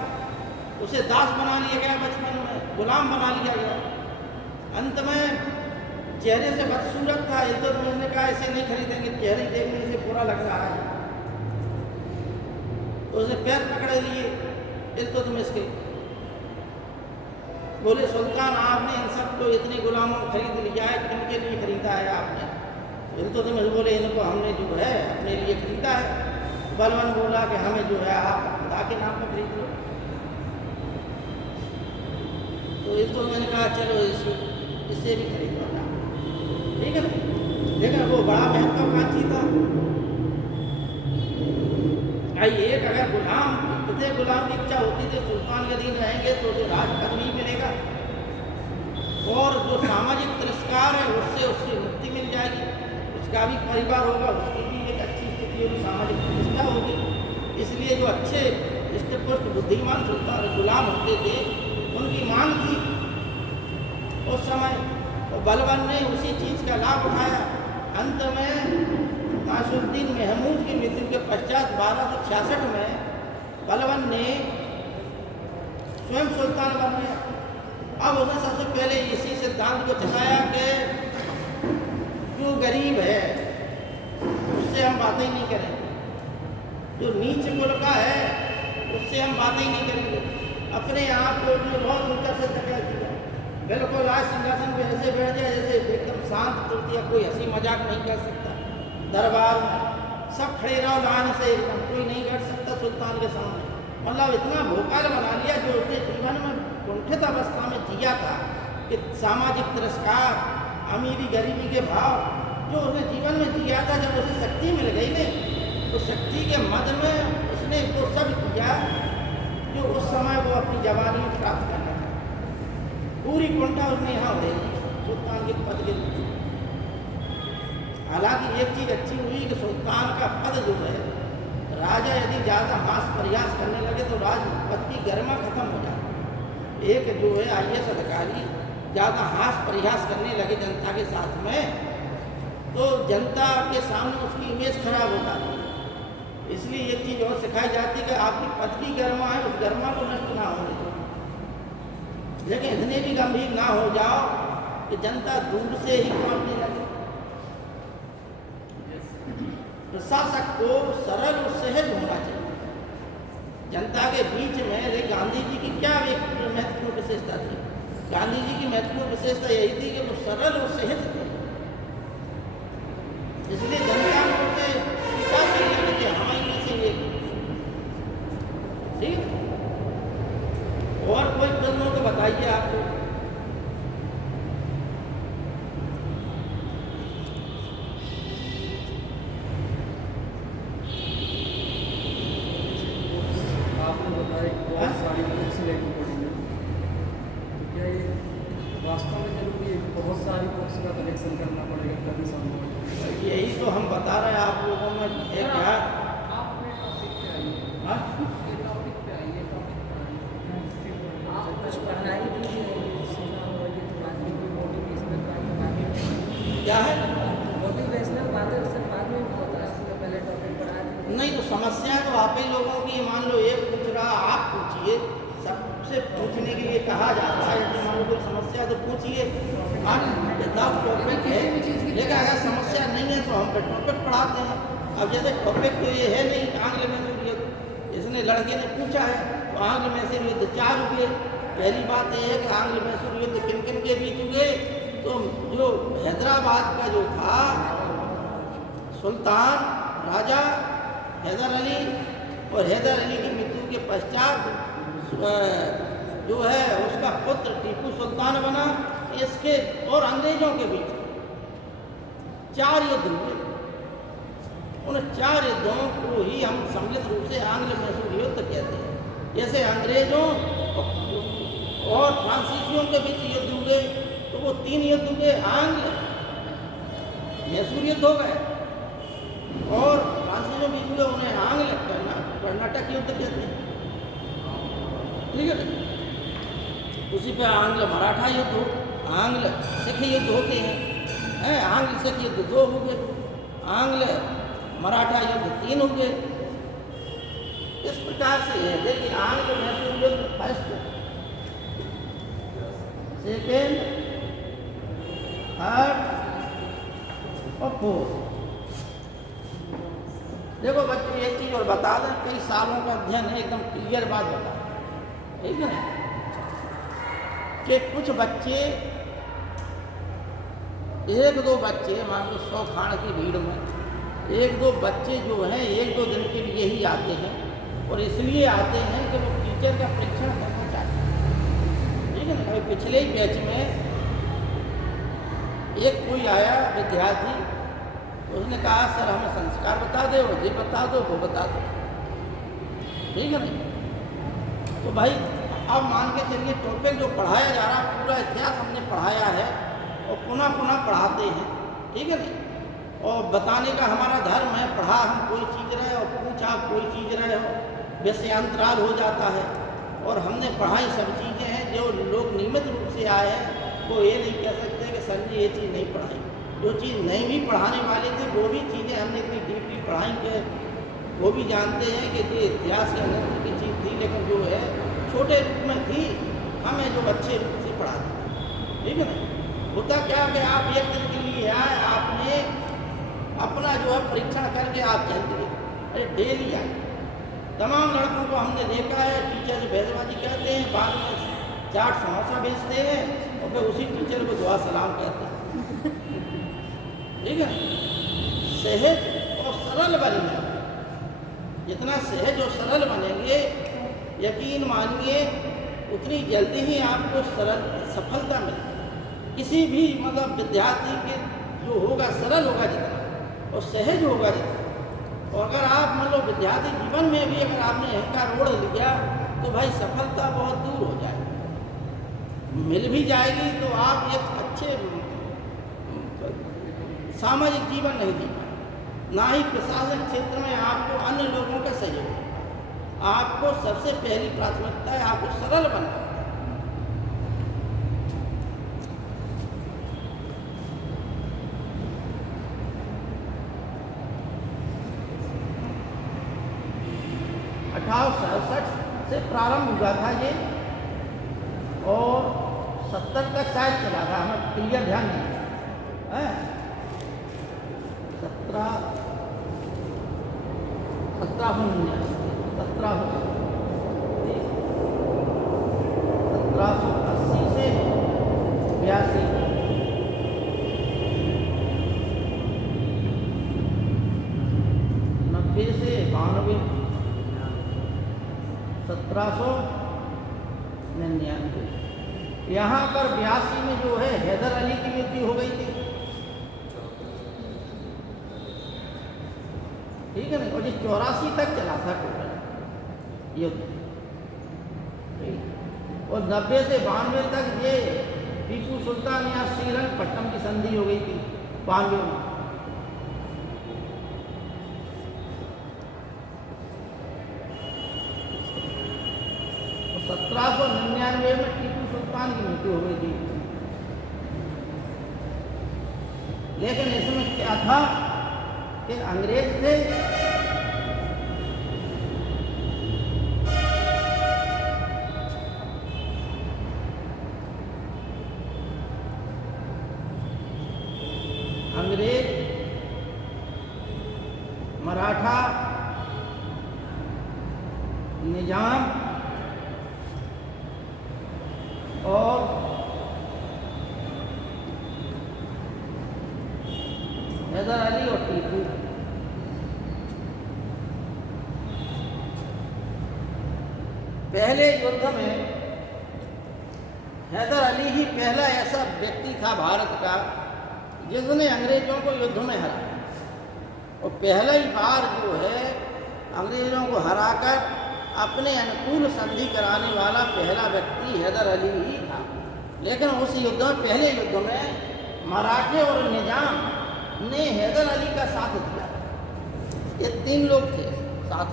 उसे दास बना लिया गया, बचपन में गुलाम बना लिया गया। अंत में चेहरे से बदसूरत था, इल्तुतमिश ने कहा ऐसे नहीं खरीदेंगे, चेहरे देखने से बुरा लग रहा है। तो उसने पैर पकड़े लिए इल्तुतमिश के, बोले सुल्तान आपने इन सबको इतने गुलामों को खरीद लिया है, किनके लिए खरीदा है आपने? इल्तुतमिश बोले इनको हमने जो है अपने लिए खरीदा है। बलवन बोला कि हमें जो है आप खुदा के नाम पर खरीद लो। तो इल्तुतमिश ने कहा चलो इससे भी खरीदवा। ठीक है ना, लेकिन वो बड़ा महत्वाकांक्षी था। एक अगर गुलाम, प्रत्येक गुलाम की इच्छा होती थी सुल्तान के अधीन रहेंगे तो उसे राज पदवी मिलेगा और जो सामाजिक तिरस्कार है उससे मुक्ति मिल जाएगी, उसका भी परिवार होगा, उसकी भी एक अच्छी स्थिति होगी, सामाजिक प्रतिष्ठा होगी। इसलिए जो अच्छे हृष्टपुष्ट बुद्धिमान सुल्तान गुलाम होते थे उनकी मांग थी उस समय, और बलवन ने उसी चीज का लाभ उठाया। अंत में पश्चात 1266 में बलबन ने स्वयं सुल्तान बन गया। अब उसने सबसे पहले इसी सिद्धांत को चलाया कि जो गरीब है उससे हम बातें ही नहीं करेंगे, जो नीच कुल का है उससे हम बातें ही नहीं करेंगे। अपने आप को उसने बहुत ऊंचा से कर दिया, बिल्कुल आज सिंहासन पे ऐसे बैठ जाए जैसे एकदम शांत प्रति, कोई हंसी मजाक नहीं कर सकता। दरबार में सब खड़े रहो लाइन से, एकदम कोई नहीं बैठ सकता सुल्तान के सामने। मतलब इतना भोकाल बना लिया जो उसने जीवन में कुंठित अवस्था में जिया था कि सामाजिक तिरस्कार, अमीरी गरीबी के भाव जो उसने जीवन में जिया था, जब उसे शक्ति मिल गई ने तो शक्ति के मद में उसने वो सब किया जो उस समय वो अपनी जवानी में प्राप्त करना था। पूरी कुंठा उसने यहाँ दे दी सुल्तान के पद के लिए। हालांकि एक चीज़ अच्छी हुई कि सुल्तान का पद जो है, राजा यदि ज़्यादा हास प्रयास करने लगे तो राजपद की गरिमा खत्म हो जाती। एक जो है IAS अधिकारी ज़्यादा हास प्रयास करने लगे जनता के साथ में तो जनता के सामने उसकी इमेज खराब हो जाती है। इसलिए एक चीज़ और सिखाई जाती है कि आपकी पद की गरिमा है, उस गरिमा को नष्ट ना होने दो, लेकिन इतने भी गंभीर ना हो जाओ कि जनता दूर से ही कांपने लगे। प्रशासक को सरल और सहज होना चाहिए। जनता के बीच में गांधी जी की क्या एक महत्वपूर्ण विशेषता थी? गांधी जी की महत्वपूर्ण विशेषता यही थी कि वो सरल और सहज थे, इसलिए जनता ने उसे स्वीकार कर लिया कि हमारे में से एक। ठीक, और कोई प्रश्न हो तो बताइए आपको। आपने बताया कि बहुत सारी बुक्स लेनी पड़ेंगी, तो क्या ये वास्तव में जरूरी है? बहुत सारी बुक्स का कलेक्शन करना पड़ेगा तभी संभव है? यही तो हम बता रहे हैं आप लोगों में। एक क्या आप अपने टॉपिक पे आइए, हाँ? ये टॉपिक पे आइए, टॉपिक पे आइए। आप कुछ पढ़ाई कीजिए, सीखा हो ये तो बाद में कोई मोटिवेशनल बातें क्या है? मोटिवेशनल बातें उससे बाद में होता है, इससे पहले टॉपिक पढ़ा दीजिए। नहीं तो समस्या तो आप ही लोगों की, मान लो एक पूछ रहा आप पूछिए, सबसे पूछने के लिए कहा जाता है। यदि मान लो कोई समस्या तो पूछिए, आप विदाउट टॉपिक है, लेकिन अगर समस्या नहीं है तो हम पे टॉपिक पढ़ाते हैं। अब जैसे टॉपिक तो ये है नहीं, आंग्ल में युद्ध, इसने लड़के ने पूछा है तो आंग्ल में से युद्ध 4 हुए। पहली बात यह है कि आंग्ल में से युद्ध किन किन के बीच हुए? तो जो हैदराबाद का जो था सुल्तान राजा हैदर अली, और हैदर अली की मृत्यु के पश्चात जो है उसका पुत्र टीपू सुल्तान बना। इसके और अंग्रेजों के बीच 4 युद्ध हुए। उन 4 युद्धों को ही हम सम्मिलित रूप से आंग्ल मैसूर युद्ध कहते हैं। जैसे अंग्रेजों और फ्रांसीसियों के बीच युद्ध हुए तो वो 3 युद्ध हुए, आंग्ल मैसूर युद्ध हो गए, और फ्रांसीसियों बीच हुए उन्हें आंग्ल कर्नाटक युद्ध कहते हैं। ठीक है, उसी पे आंग्ल मराठा युद्ध हो, आंग्ल सिख युद्ध होते हैं। आंग्ल सिख युद्ध 2 हुए, आंग्ल मराठा युद्ध 3 हुए। इस प्रकार से है। देखिए आंग्ल मैसूर युद्ध फर्स्ट, सेकेंड, थर्ड और फोर्थ। देखो बच्चों एक चीज़ और बता दें, कई सालों का अध्ययन है, एकदम क्लियर बात बता, ठीक है ना, कि कुछ बच्चे 1-2 बच्चे, मान लो 100 खान की भीड़ में 1-2 बच्चे जो हैं 1-2 दिन के लिए ही आते हैं, और इसलिए आते हैं कि वो टीचर का परीक्षण करना चाहते हैं। ठीक है ना, अभी पिछले ही बैच में एक कोई आया विद्यार्थी, उसने कहा सर हमें संस्कार बता दो, ये बता दो, वो बता दो। ठीक है ना, तो भाई अब मान के चलिए टॉपिक जो पढ़ाया जा रहा है, पूरा इतिहास हमने पढ़ाया है और पुनः पुनः पढ़ाते हैं। ठीक है ना, और बताने का हमारा धर्म है। पढ़ा हम कोई चीज़ रहे और पूछा आप कोई चीज़ रहे हो, विषयांतराल हो जाता है। और हमने पढ़ाई सब चीज़ें हैं, जो लोग नियमित रूप से आए हैं वो ये नहीं कह सकते कि सर जी ये चीज़ नहीं पढ़ाई। जो चीज़ नहीं भी पढ़ाने वाले थे वो भी चीज़ें हमने इतनी डीपली पढ़ाई कि वो भी जानते हैं कि ये इतिहास के अंदर की चीज़ थी, लेकिन जो है छोटे रूप में थी, हमें जो अच्छे रूप से पढ़ा दी। ठीक है ना। होता क्या कि आप एक दिन के लिए आए, आपने अपना जो है परीक्षण करके आप चल दिए, अरे डेली आए। तमाम लड़कों को हमने देखा है, टीचर से भेजबाजी कहते हैं, बाद में चाट समोसा बेचते हैं और फिर उसी टीचर को दुआ सलाम कहते हैं। ठीक है। सहज और सरल बनिए, जितना सहज और सरल बनेंगे, यकीन मानिए उतनी जल्दी ही आपको सफलता मिलेगी। किसी भी मतलब विद्यार्थी के जो होगा, सरल होगा जितना और सहज होगा जितना, और अगर आप मान लो विद्यार्थी जीवन में भी अगर आपने अहंकार ओढ़ लिया तो भाई सफलता बहुत दूर हो जाएगी। मिल भी जाएगी तो आप एक अच्छे सामाजिक जीवन नहीं जी पाए, ना ही प्रशासन क्षेत्र में आपको अन्य लोगों का सहयोग। आपको सबसे पहली प्राथमिकता है आपको सरल बनना। से प्रारंभ हुआ था ये और 70 तक शायद चला था, हमें क्लियर ध्यान नहीं है। 1780 से 82, 90 से 92, 1799। यहाँ पर 82 में जो है हैदर अली की मृत्यु हो गई थी। ठीक है ना। और ये 84 तक चला था टोटल युद्ध। और 90 से 92 तक ये टीपू सुल्तान या श्रीरंगपट्टनम की संधि हो गई थी 92 में। और 1799 में टीपू सुल्तान की मृत्यु हो गई थी। लेकिन इसमें क्या था कि अंग्रेज थे, अंग्रेज मराठा निजाम और हैदर अली और टीपू पहले युद्ध में हैदर अली ही पहला ऐसा व्यक्ति था भारत का जिसने अंग्रेजों को युद्ध में हराया। और पहला ही बार जो है अंग्रेजों को हराकर अपने अनुकूल संधि कराने वाला पहला व्यक्ति हैदर अली ही था। लेकिन उस युद्ध में, पहले युद्ध में मराठे और निजाम ने हैदर अली का साथ दिया। ये 3 लोग थे साथ।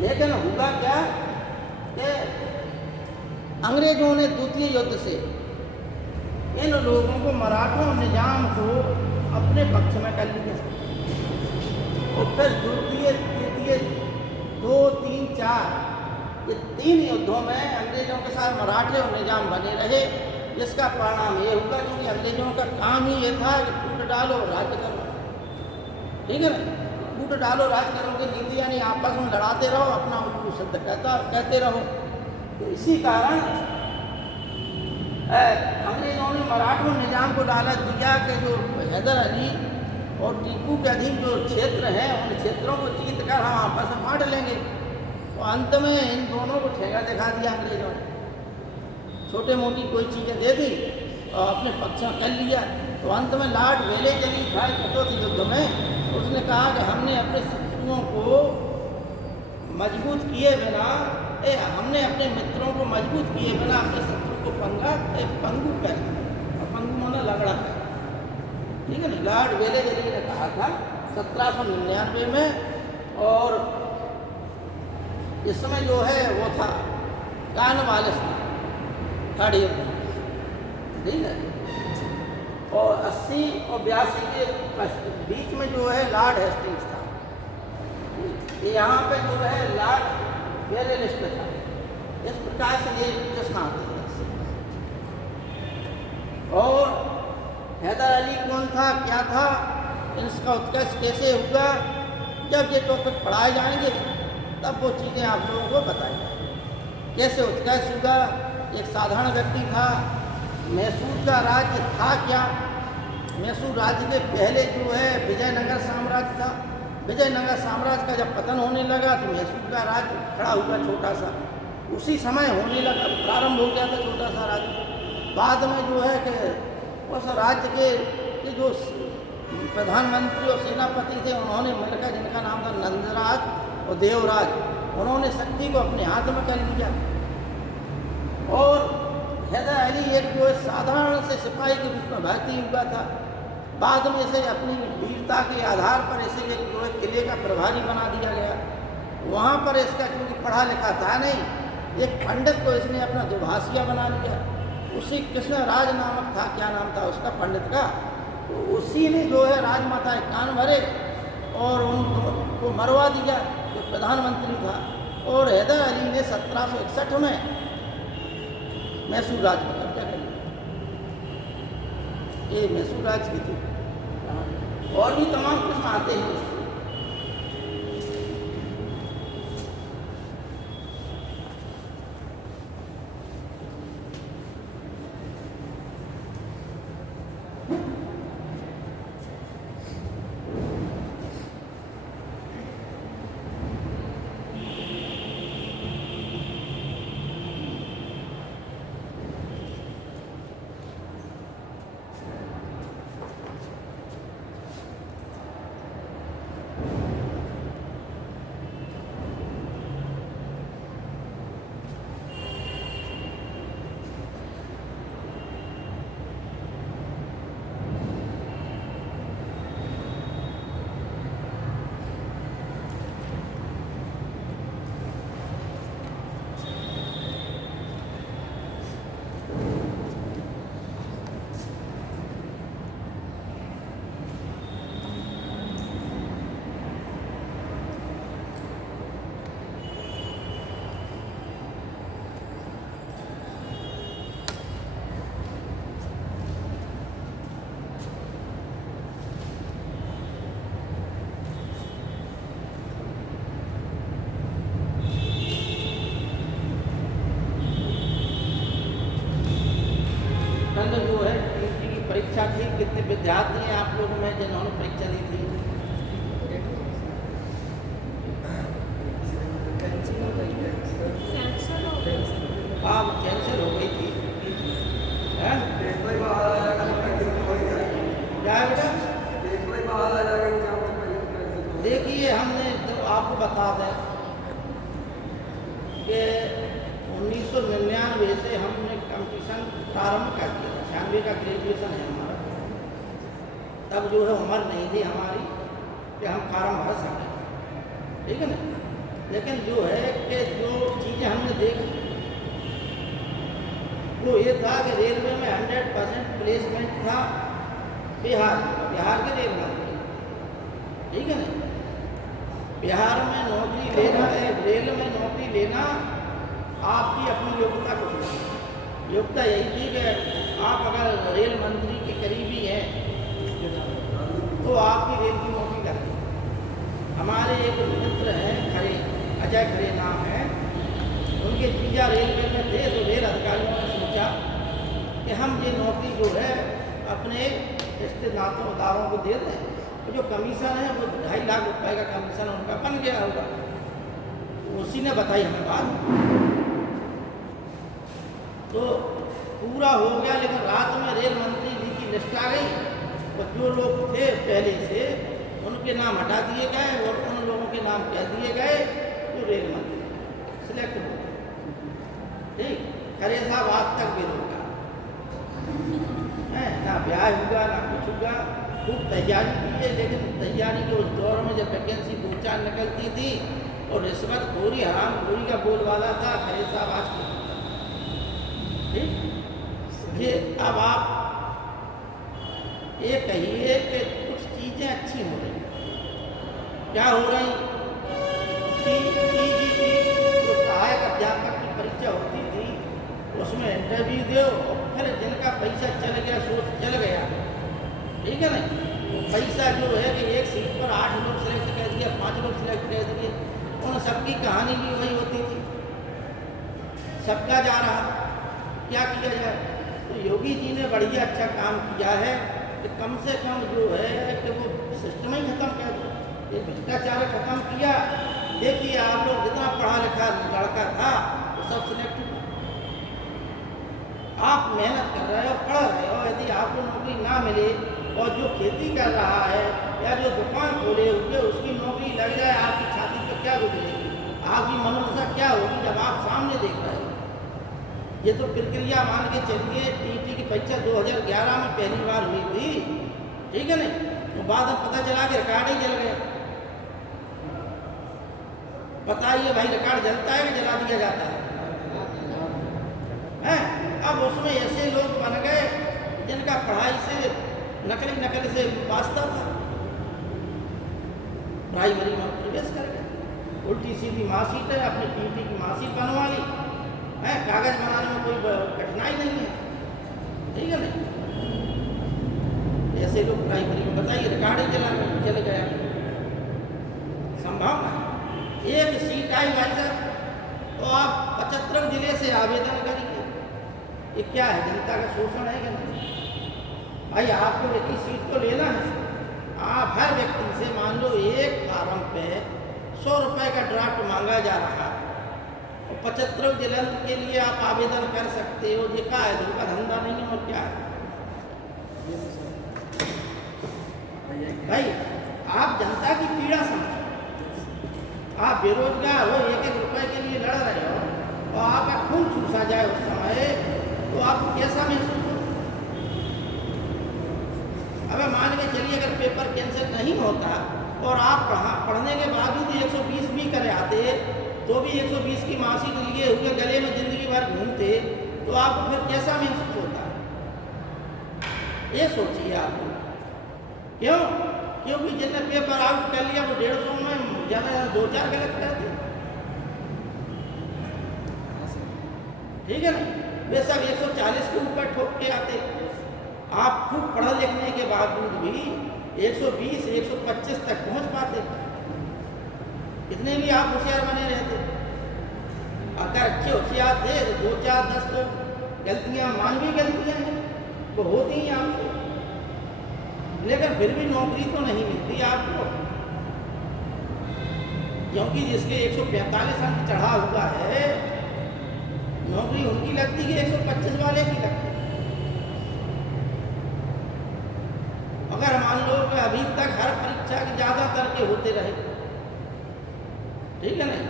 लेकिन हुआ क्या कि अंग्रेजों ने द्वितीय युद्ध से इन लोगों को, मराठों और निजाम को अपने पक्ष में कर लिया। और फिर द्वितीय, तृतीय, 2, 3, 4 ये 3 युद्धों में अंग्रेजों के साथ मराठे और निजाम बने रहे, जिसका परिणाम ये हुआ क्योंकि अंग्रेजों का काम ही ये था कि फूट डालो राज्य करो। ठीक है ना। फूट डालो राज्य करो की नीति, यानी आपस में लड़ाते रहो, अपना उल्लू सिद्ध कहते रहो। तो इसी कारण अंग्रेजों ने मराठों निजाम को लालच दिया कि जो हैदर अली और टीपू के अधीन जो क्षेत्र हैं उन क्षेत्रों को जीत कर हम आपस में बांट लेंगे। तो अंत में इन दोनों को ठेका दिखा दिया अंग्रेजों ने, छोटे मोटी कोई चीज़ें दे दी और अपने पक्ष में कर लिया। तो अंत में लॉर्ड वेलेस्ली था चतुर्थ युद्ध में, उसने कहा कि हमने अपने शत्रुओं को मजबूत किए बिना, हमने अपने मित्रों को मजबूत किए बिना अपने शत्रु को पंगु कर, और पंगु माना लगड़ा कर। ठीक है ना। लॉर्ड वेलेस्ली ने कहा था 1799 में। और इस समय जो है वो था कॉर्नवालिस था थर्ड युद्ध। ठीक है। और 80 और 82 के बीच में जो है लॉर्ड हेस्टिंग्स था। ये यहाँ पे जो है लॉर्ड वेरेलिस्ट था। इस प्रकार से ये चश्मा आते हैं। और हैदर अली कौन था, क्या था, इसका उत्कर्ष कैसे हुआ, जब ये टॉपिक पढ़ाए जाएंगे तब वो चीज़ें आप लोगों को बताई जाएंगी। कैसे उत्कर्ष हुआ, एक साधारण व्यक्ति था। मैसूर का राज्य था क्या, मैसूर राज्य के पहले जो है विजयनगर साम्राज्य था। विजयनगर साम्राज्य का जब पतन होने लगा तो मैसूर का राज्य खड़ा हुआ छोटा सा, उसी समय होने लगा, प्रारंभ हो गया था छोटा सा राज्य। बाद में जो है कि उस राज्य के जो प्रधानमंत्री और सेनापति थे उन्होंने मिलकर, जिनका नाम था नंदराज और देवराज, उन्होंने शक्ति को अपने हाथ में कर लिया। और हैदर अली एक जो है साधारण से सिपाही के रूप में भर्ती हुआ था। बाद में इसे अपनी वीरता के आधार पर इसे एक जो है किले का प्रभारी बना दिया गया। वहाँ पर इसका क्योंकि पढ़ा लिखा था नहीं, एक पंडित को इसने अपना दुभाषिया बना लिया। उसी कृष्ण राज नामक था, क्या नाम था उसका पंडित का, तो उसी ने जो है राजमाता के कान भरे और उनको मरवा दिया जो प्रधानमंत्री था। और हैदर अली ने 1761 में मैसूर राज्य पर कब्जा कर लिया। ये मैसूर राज्य की थी। और भी तमाम किस्म आते हैं इसके। कल जो है टीटी की परीक्षा थी, कितने विद्यार्थी हैं आप लोगों में जिन्होंने परीक्षा दी थी? हाँ, कैंसिल हो गई थी। हैं? क्या है बेटा? देखिए, हमने तो आपको बता दें कि 1999 से हमने कंपटीशन प्रारंभ कर दिया। 96 का ग्रेजुएशन है हमारा। तब जो है उम्र नहीं थी हमारी कि हम फार्म भर सकें, ठीक है ना। लेकिन जो है कि जो चीज़ें हमने देखी वो ये था कि रेलवे में 100% प्लेसमेंट था बिहार के रेल मंत्री, ठीक है ना। बिहार में नौकरी लेना है, रेल में नौकरी लेना आपकी अपनी योग्यता को नहीं। योग्यता यही थी कि आप अगर रेल मंत्री के करीबी हैं तो आपकी रेल की नौकरी करते हैं। हमारे एक मित्र हैं खरे, अजय खरे नाम है, उनके जीजा रेलवे में थे। तो रेल अधिकारियों ने सोचा कि हम ये नौकरी जो है अपने रिश्तेदारों को दे दें, तो जो कमीशन है वो 2.5 लाख रुपए का कमीशन उनका बन गया होगा। उसी ने बताई हमें बात। तो पूरा हो गया, लेकिन रात में रेल मंत्री जी की लिस्ट आ गई और जो लोग थे पहले से उनके नाम हटा दिए गए और उन लोगों के नाम कह दिए गए जो रेल मंत्री सिलेक्ट हो गए। ठीक, खरे साहब आज तक बेरोजगार है, ना ब्याह हुआ ना कुछ हुआ। खूब तैयारी की है, लेकिन तैयारी के उस दौर में जब वैकेंसी 2-4 निकलती थी और रिश्वतखोरी हरामखोरी का बोलबाला था, खरे साहब आज की ये। अब आप ये कहिए कि कुछ चीज़ें अच्छी हो रही, क्या हो रही? उसमें इंटरव्यू दो और फिर जिनका पैसा चल गया सोच चल गया, ठीक है ना। पैसा जो है कि एक सीट पर 8 लोग सिलेक्ट कर दिया, 5 लोग सिलेक्ट कर दिए, उन सबकी कहानी भी वही होती थी, सबका जा रहा, क्या किया जाए। तो योगी जी ने बढ़िया अच्छा काम किया है कि कम से कम जो है कि वो सिस्टम ही खत्म कर दो, ये भ्रष्टाचार खत्म किया। देखिए आप लोग जितना पढ़ा लिखा लड़का था वो सब सिलेक्ट हुआ। आप मेहनत कर रहे हो, पढ़ रहे हो, यदि आपको नौकरी ना मिले और जो खेती कर रहा है या जो दुकान खोले हुए उसकी नौकरी लग जाए, आपकी छाती पर क्या गुजरेगी, आपकी मनोदशा क्या होगी जब आप सामने देख रहे हो। ये तो प्रक्रिया मान के चलिए, टीटी की परीक्षा 2011 में पहली बार हुई थी, ठीक है नहीं, तो बाद में पता चला कि रिकॉर्ड ही जल गया। बताइए भाई, रिकॉर्ड जलता है कि जला दिया जाता है? अब उसमें ऐसे लोग बन गए जिनका पढ़ाई से नकल से वास्ता था, प्राइमरी में प्रवेश कर गए, उल्टी सीधी मार्कशीट है, अपनी टीटी की मार्कशीट बनवा ली है, कागज बनाने में कोई कठिनाई नहीं है, ठीक है नहीं। ऐसे लोग प्राइमरी में बताइए रिकॉर्ड ही चल गया, संभावना है। एक सीट आई भाई साहब, तो आप 75 जिले से आवेदन करिए, ये क्या है, जनता का शोषण है कि नहीं? भाई आपको एक ही सीट को लेना है, आप हर व्यक्ति से मान लो एक फार्म पे 100 रुपये का ड्राफ्ट मांगा जा रहा है और 75 जिलों के लिए आप आवेदन कर सकते हो। ये क्या है, उनका धंधा नहीं है और क्या है? भाई आप जनता की पीड़ा समझो, आप बेरोजगार हो, 1-1 रुपये के लिए लड़ रहे हो और आपका खून चूसा जाए उस समय, तो आपको कैसा महसूस हो? अब मान के चलिए अगर पेपर कैंसिल नहीं होता और आप पढ़ने के बावजूद 120 भी करे आते, तो भी 120 की मार्कशीट लिए हुए गले में जिंदगी भर घूमते, तो आपको फिर कैसा महसूस होता? ये सोचिए आप। क्यों? क्योंकि जिसने पेपर आउट कर लिया वो 150 में ज़्यादा 2-4 गलत करते, ठीक है ना। वे सब 140 के ऊपर ठोक के आते, आप खूब पढ़ लिखने के बावजूद भी 120, 125 तक पहुंच पाते, इतने भी आप होशियार बने रहते। अगर अच्छे होशियार थे तो 2-4-10 तो गलतियां, मानवीय गलतियां हैं, वो होती ही आपसे, लेकिन फिर भी नौकरी तो नहीं मिलती आपको, क्योंकि जिसके 145 अंक चढ़ा हुआ है, नौकरी उनकी लगती है 125 वाले की लगती है। अगर मान लो कि अभी तक हर परीक्षा के ज़्यादातर के होते रहे, ठीक है नहीं,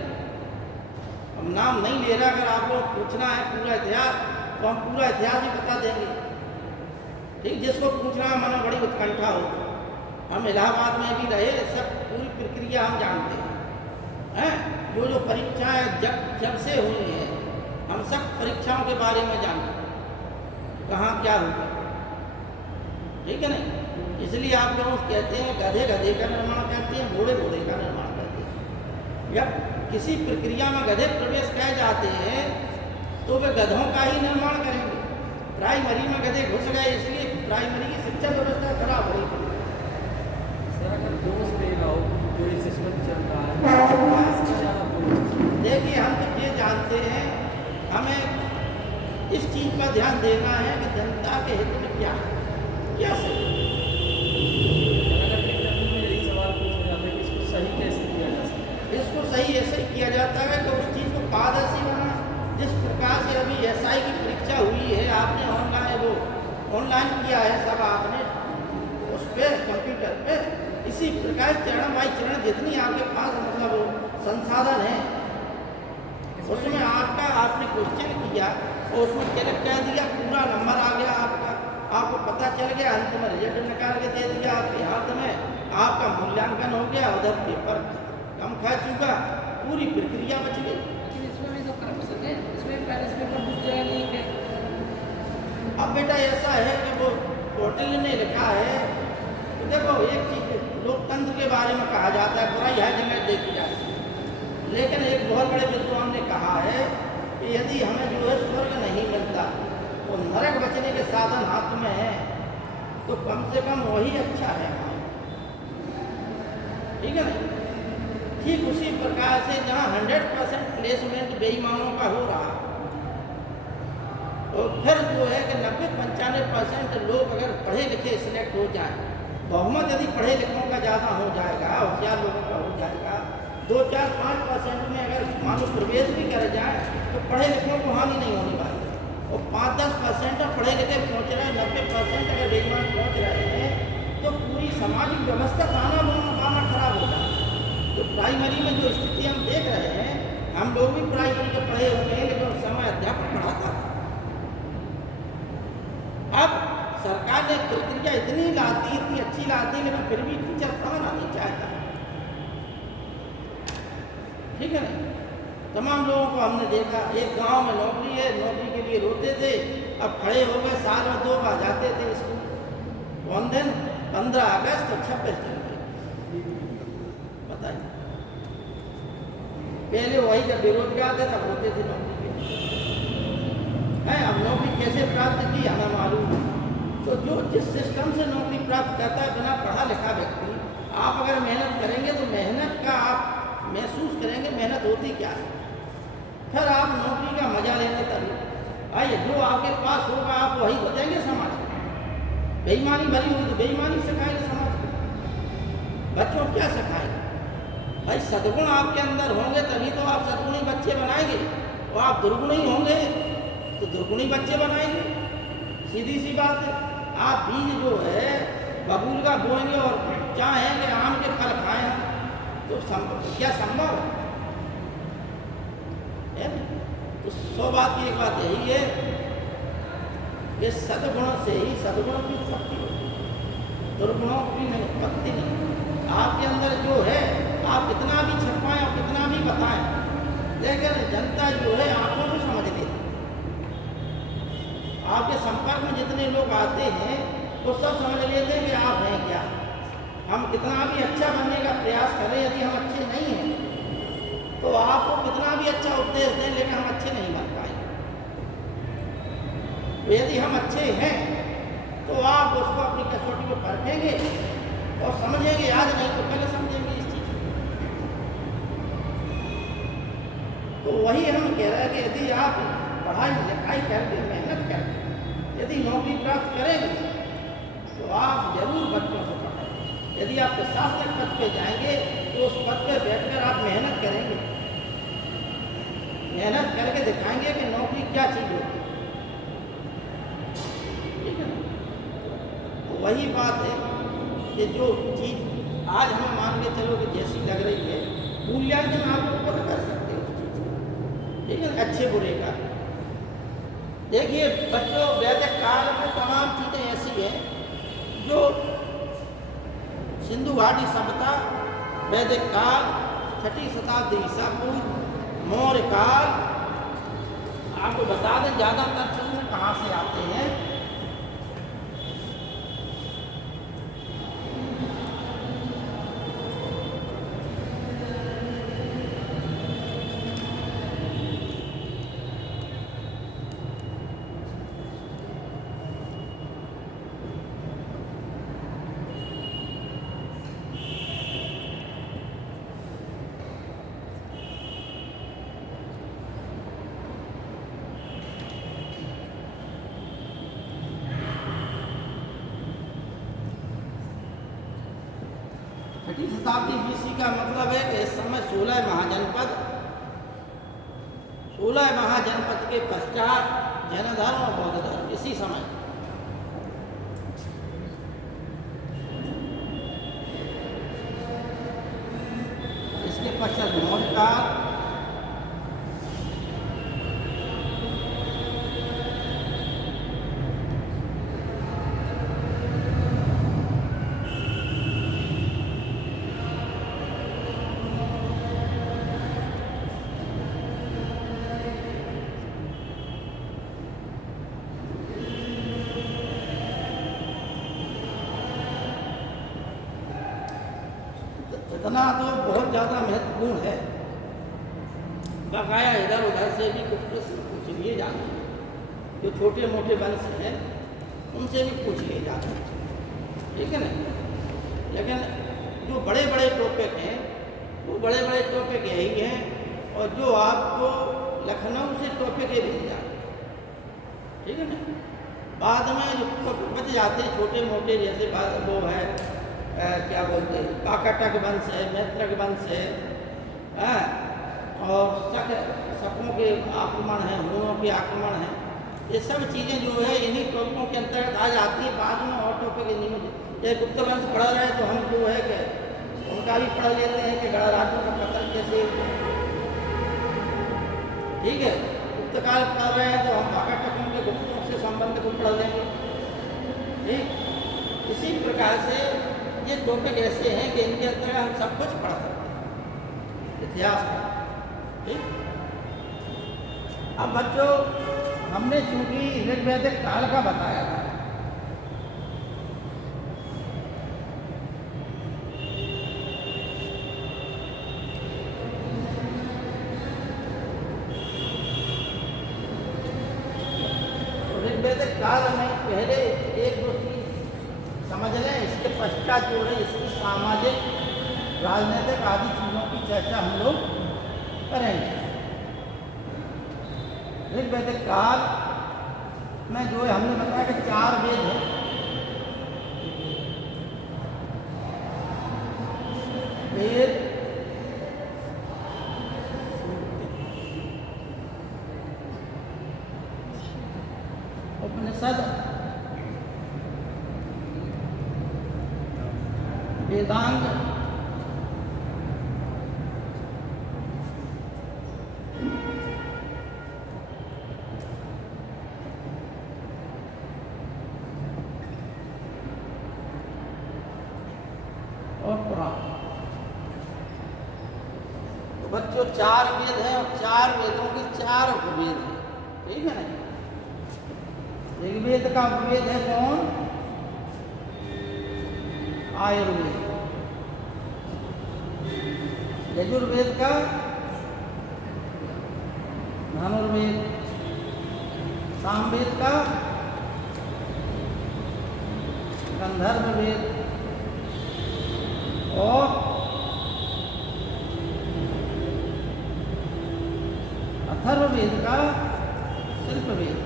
हम नाम नहीं ले रहा, अगर आप लोग पूछना है पूरा इतिहास तो हम पूरा इतिहास ही बता देंगे, ठीक। जिसको पूछना है मन में बड़ी उत्कंठा हो, हम इलाहाबाद में भी रहे, सब पूरी प्रक्रिया हम जानते हैं, जो परीक्षाएं जब से हुई हैं, हम सब परीक्षाओं के बारे में जानते हैं, कहाँ क्या होगा, ठीक है नहीं। इसलिए आप लोग कहते हैं गधे गधे का निर्माण करते हैं, घोड़े घोड़े का निर्माण करते हैं। जब किसी प्रक्रिया में गधे प्रवेश कर जाते हैं तो वे गधों का ही निर्माण करेंगे। प्राइमरी में गधे घुस गए, इसलिए प्राइमरी की शिक्षा व्यवस्था खराब हो गई। सर अगर दोष देगा हो जो ये सिस्टम चल रहा है, देखिए हम तो ये जानते हैं, हमें इस चीज़ पर ध्यान देना है कि जनता के हित में क्या है, क्या सही। यही सवाल पूछा जाता है कि इसको सही कैसे किया जा सकता है? इसको सही ऐसे किया जाता है कि उस चीज़ को पारदर्शी बना। जिस प्रकार से अभी SI की परीक्षा हुई है, आपने ऑनलाइन किया है सब आपने उस पर कंप्यूटर पे, इसी प्रकार चरण बाई चरण जितनी आपके पास मतलब संसाधन है, उसमें आपने क्वेश्चन किया और उसमें क्लिक कर दिया, पूरा नंबर आ गया आपका, आपको पता चल गया, अंत में रिजल्ट निकाल के दे दिया आपके हाथ में, आपका मूल्यांकन हो गया, उधर पेपर कम खा चुका, पूरी प्रक्रिया बच गई। लेकिन इसमें भी तो करप्शन है, इसमें पहले से पेपर दूसरी जगह लीक है। अब बेटा ऐसा है कि वो पोर्टल ने लिखा है, तो देखो एक चीज़ लोकतंत्र के बारे में कहा जाता है, बुराई हर जगह देखी जाती है, लेकिन एक बहुत बड़े विद्वान ने कहा है कि यदि हमें जो है स्वर्ग नहीं मिलता और नरक बचने के साधन हाथ में है तो कम से कम वही अच्छा है हमारे, ठीक है ना। ठीक उसी प्रकार से जहाँ 100% प्लेसमेंट बेईमानों का हो रहा और फिर जो है कि 90-95% लोग अगर पढ़े लिखे सिलेक्ट हो जाए, बहुमत यदि पढ़े लिखों का ज़्यादा हो जाएगा, होशियार लोगों का हो जाएगा, 2-4-5% में अगर मानो प्रवेश भी कर जाए तो पढ़े लिखों को हानि नहीं होने वाली। और 5-10% पढ़े लिखे पहुँच रहे हैं, 90% अगर बेईमान पहुँच रहे हैं तो पूरी सामाजिक व्यवस्था ताना बाना खराब हो जाए। तो प्राइमरी में जो स्थिति हम देख रहे हैं, हम लोग भी प्राइमरी के पढ़े हुए हैं, लेकिन उस समय अध्यापक पढ़ाता था। अब सरकार ने प्रक्रिया इतनी लाती, इतनी अच्छी लाती, लेकिन फिर भी टीचर पढ़ाना नहीं चाहता, ठीक है ना। तमाम लोगों को हमने देखा, एक गांव में नौकरी है, नौकरी के लिए रोते थे, अब खड़े हो गए, साल में 2 बार जाते थे स्कूल। कौन दिन? 15 अगस्त और 26 जनवरी, बताइए। पहले वही जब बेरोजगार थे तब रोते थे नौकरी के है, अब नौकरी कैसे प्राप्त की हमें मालूम है। तो जो जिस सिस्टम से नौकरी प्राप्त करता है बिना पढ़ा लिखा व्यक्ति, आप अगर मेहनत करेंगे तो मेहनत का आप महसूस करेंगे मेहनत होती क्या है, फिर आप नौकरी का मजा लेंगे तभी। आइए, जो आपके पास होगा आप वही तो देंगे समाज को। बेईमानी भरी होगी तो बेईमानी सिखाएंगे समाज को, बच्चों को क्या सिखाएंगे? भाई सद्गुण आपके अंदर होंगे तभी तो आप सद्गुणी बच्चे बनाएंगे, और आप दुर्गुणी होंगे तो दुर्गुणी बच्चे बनाएंगे। सीधी सी बात है। आप बीज जो है बबूल का बोएंगे और चाहेंगे आम के फल खाएं हम, तो क्या संभव है ना? तो 100 बात की एक बात यही है कि सद्गुण से ही सद्गुण की उत्पत्ति होती है, दुर्गुणों की नहीं उत्पत्ति नहीं। आपके अंदर जो है आप कितना भी छपाएं और कितना भी बताएं, लेकिन जनता जो है आंखों से समझ लेती है। आपके संपर्क में जितने लोग आते हैं वो सब समझ लेते हैं कि आप हैं क्या। हम कितना भी अच्छा बनने का प्रयास करें, यदि हम अच्छे नहीं हैं तो आपको कितना भी अच्छा उपदेश दें, लेकिन हम अच्छे नहीं बन पाएंगे। तो यदि हम अच्छे हैं तो आप उसको अपनी कसौटी पर परखेंगे और समझेंगे, आज नहीं तो पहले समझेंगे इस चीज़ को। तो वही हम कह रहे हैं कि यदि आप पढ़ाई लिखाई करके मेहनत करके यदि नौकरी प्राप्त करेंगे तो आप जरूर बच्चों को पढ़ाएं। यदि आप प्रशासनिक पद पे जाएंगे तो उस पद पे बैठकर आप मेहनत करेंगे, मेहनत करके दिखाएंगे कि नौकरी क्या चीज़ होती है, ठीक है ना। तो वही बात है कि जो चीज़ आज हमें मान के चलो कि जैसी लग रही है, मूल्यांकन आप लोग खुद कर सकते हो उस चीज़ का, ठीक है, अच्छे बुरे का। देखिए बच्चों, वैदिक काल में तमाम चीज़ें ऐसी हैं जो सिंधु घाटी सभ्यता, वैदिक काल, 6ठी शताब्दी ईसा पूर्व, मौर्य काल, आपको बता दें ज़्यादातर प्रश्न कहाँ से आते हैं। छठी शताब्दी BC का मतलब है कि इस समय 16 महाजनपद के पश्चात जैन धर्म और बौद्ध धर्म, इसी समय इसके पश्चात मौर्य काल, इतना तो बहुत ज़्यादा महत्वपूर्ण है बकाया इधर उधर से भी कुछ प्रश्न पूछ लिए जाते हैं, जो छोटे मोटे वंश हैं उनसे भी पूछ लिए जाते हैं, ठीक है ना। लेकिन जो बड़े बड़े टॉपिक हैं वो बड़े बड़े टॉपिक यही हैं, और जो आपको लखनऊ से टॉपिक ही भेज जाते हैं, ठीक है ना। बाद में जो टॉपिक बच जाते हैं छोटे मोटे, जैसे वो है क्या बोलते हैं, काकटक वंश है, मैत्रक वंश है, और शकों के आक्रमण हैं, हुओं के आक्रमण हैं, ये सब चीज़ें जो है इन्हीं टॉपिकों के अंतर्गत आ जाती है। बाद में और टॉपिक नहीं होते। जैसे गुप्त वंश पढ़ा रहे हैं तो हम जो है कि उनका भी पढ़ लेते हैं कि गणराज्यों का पतन कैसे, ठीक है। गुप्त काल पढ़ रहे हैं तो हम काकटकों के गुप्तों से संबंध को पढ़ लेंगे, ठीक। इसी प्रकार से ये टॉपिक ऐसे हैं कि इनके अंतर्गत हम सब कुछ पढ़ सकते हैं इतिहास का, ठीक। अब बच्चों, हमने चूंकि ऋग्वैदिक काल का बताया था, ऋग्वैदिक काल में पहले 1 2 3 समझ लें, इसके पश्चात जो है इसकी सामाजिक राजनीतिक आदि चीज़ों की चर्चा हम लोग करेंगे। ऋग्वैदिक काल में जो है हमने बताया कि 4 वेद हैं, वेद, उपनिषद, वेदांग, और पुराण। तो बच्चों 4 वेद हैं और 4 वेदों के 4 उपवेद हैं, ठीक है ना। ऋग्वेद का उपवेद है कौन? आयुर्वेद। यजुर्वेद का धनुर्वेद, सामवेद का गंधर्व वेद, और अथर्ववेद का शिल्पवेद।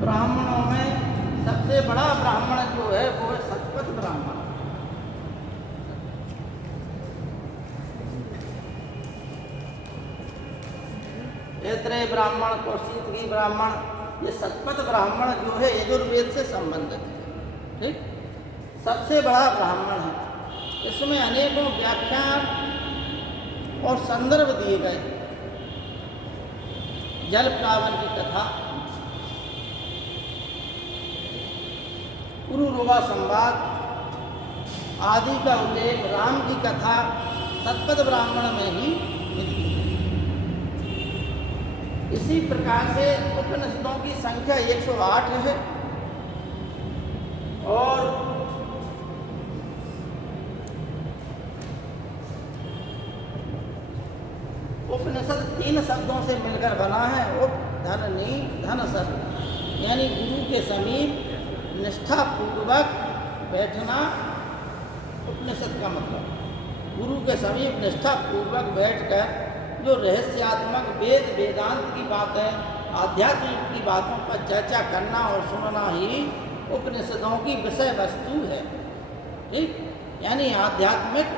ब्राह्मणों में सबसे बड़ा ब्राह्मण जो है वो है शतपथ ब्राह्मण। ऐत्रेय ब्राह्मण, कौशिकी ब्राह्मण, ये शतपथ ब्राह्मण जो है यजुर्वेद से संबंधित है, ठीक। सबसे बड़ा ब्राह्मण है। इसमें अनेकों व्याख्यान और संदर्भ दिए गए। जल प्लावन की कथा, पुरुरवा संवाद आदि का उल्लेख, राम की कथा शतपथ ब्राह्मण में ही मिलती है। इसी प्रकार से उपनिषदों की संख्या 108 है, और उपनिषद 3 शब्दों से मिलकर बना है। उप धननी धन सर, यानी गुरु के समीप निष्ठा पूर्वक बैठना उपनिषद का मतलब। गुरु के समीप निष्ठा पूर्वक बैठकर जो रहस्यात्मक वेद वेदांत की बातें, आध्यात्म की बातों पर चर्चा करना और सुनना ही उपनिषदों की विषय वस्तु है, ठीक। यानी आध्यात्मिक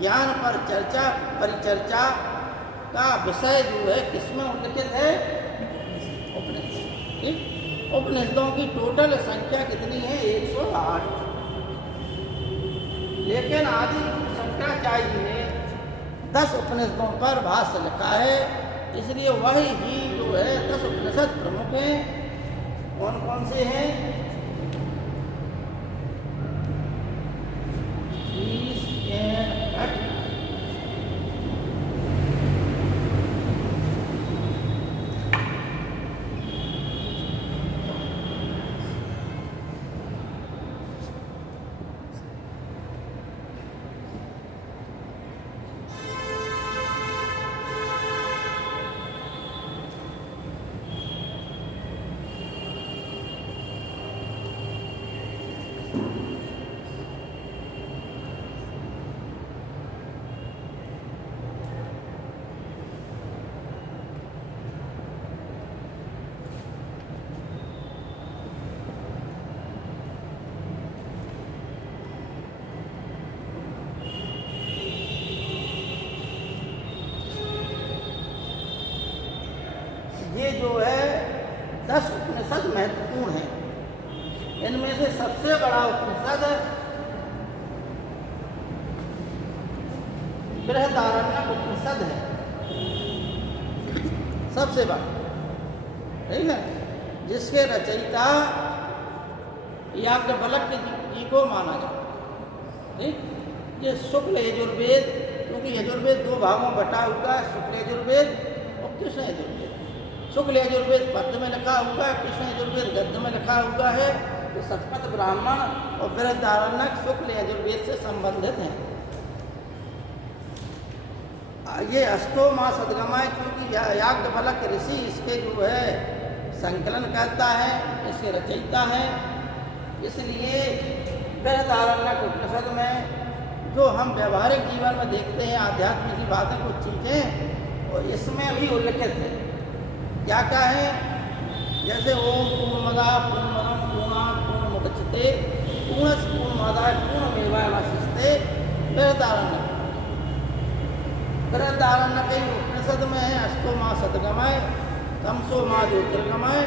ज्ञान पर चर्चा, परिचर्चा का विषय जो है किसमें उल्लिखित है? उपनिषद, ठीक। उपनिषदों की टोटल संख्या कितनी है? 108। लेकिन आदि शंकराचार्य ने 10 उपनिषदों पर भाष्य लिखा है, इसलिए वही ही जो है 10 उपनिषद प्रमुख हैं। कौन कौन से हैं? 20 8 ये जो है 10 उपनिषद महत्वपूर्ण हैं। इनमें से सबसे बड़ा उपनिषद बृहदारण्यक उपनिषद है, सबसे बड़ा, ठीक है, जिसके रचयिता याज्ञवल्क्य जी को माना जाता है। ठीक, ये शुक्ल यजुर्वेद, क्योंकि यजुर्वेद 2 भागों में बटा हुआ है, शुक्ल यजुर्वेद और कृष्ण यजुर्वेद। शुक्ल यजुर्वेद पद्य में लिखा हुआ है, कृष्ण यजुर्वेद गद्य में लिखा हुआ है। तो शतपथ ब्राह्मण और बृहदारण्यक शुक्ल यजुर्वेद से संबंधित हैं। ये अष्टोमा सदगमय, क्योंकि याज्ञवल्क्य ऋषि इसके जो है संकलन करता है, इसके रचयिता है, इसलिए बृहदारण्यक उपनिषद में जो हम व्यवहारिक जीवन में देखते हैं आध्यात्म की बातें, कुछ चीज़ें और इसमें भी उल्लिखित है। क्या क्या है? जैसे ओम पूर्णमदा पूर्णमदम पूर्णात् पूर्णमुदच्यते पूर्णस्य पूर्णमादाय पूर्णमेवावशिष्यते। बृहदारण्यक के उपनिषद में है अष्टोमा सदगमय, तमसोमा ज्योतिर्गमय,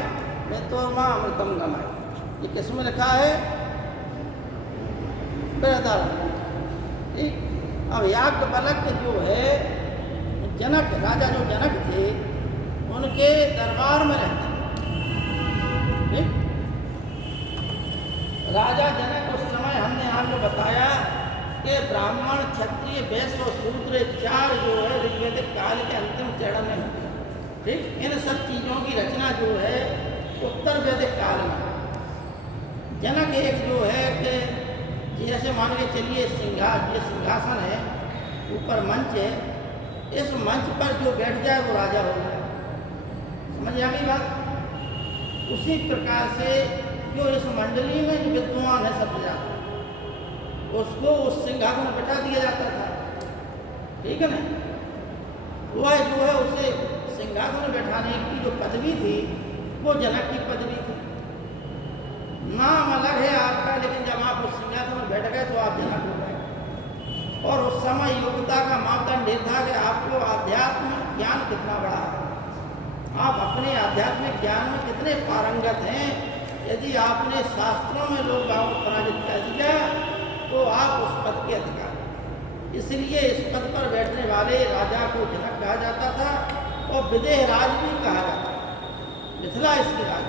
मृत्योर्मा अमृतम गमय। ये किसमें लिखा है? बृहदारण्यक। ठीक, अब याज्ञवल्क्य जो है जनक, राजा जो जनक थे उनके दरबार में रहते थे। ठीक, राजा जनक उस समय हमने आपको बताया कि ब्राह्मण, क्षत्रिय, वैश्य और शूद्र 4 जो है ऋग्वेदिक काल के अंतिम चरण में होते हैं। ठीक, इन सब चीज़ों की रचना जो है उत्तर वैदिक काल में। जनक एक जो है कि जैसे मान के चलिए ये सिंहासन है, ऊपर मंच है, इस मंच पर जो बैठ जाए वो राजा हो गया। समझ आ गई बात? उसी प्रकार से जो इस मंडली में जो विद्वान है सबसे ज़्यादा, उसको उस सिंहासन में बैठा दिया जाता था। ठीक है ना? वह जो है उसे सिंहासन में बैठाने की जो पदवी थी वो जनक की पदवी थी। नाम अलग है आपका, लेकिन जब आप उस सिंहासन में बैठ गए तो आप जनक हो गए। और उस समय योग्यता का मापदंड ये था कि आपको आध्यात्मिक ज्ञान कितना बड़ा है, आप अपने आध्यात्मिक ज्ञान में कितने पारंगत हैं। यदि आपने शास्त्रों में लोग गाँव पराजित कर दिया तो आप उस पद के अधिकारी। इसलिए इस पद पर बैठने वाले राजा को जनक कहा जाता था और विदेह राज भी कहा जाता था। मिथिला इसकी राज,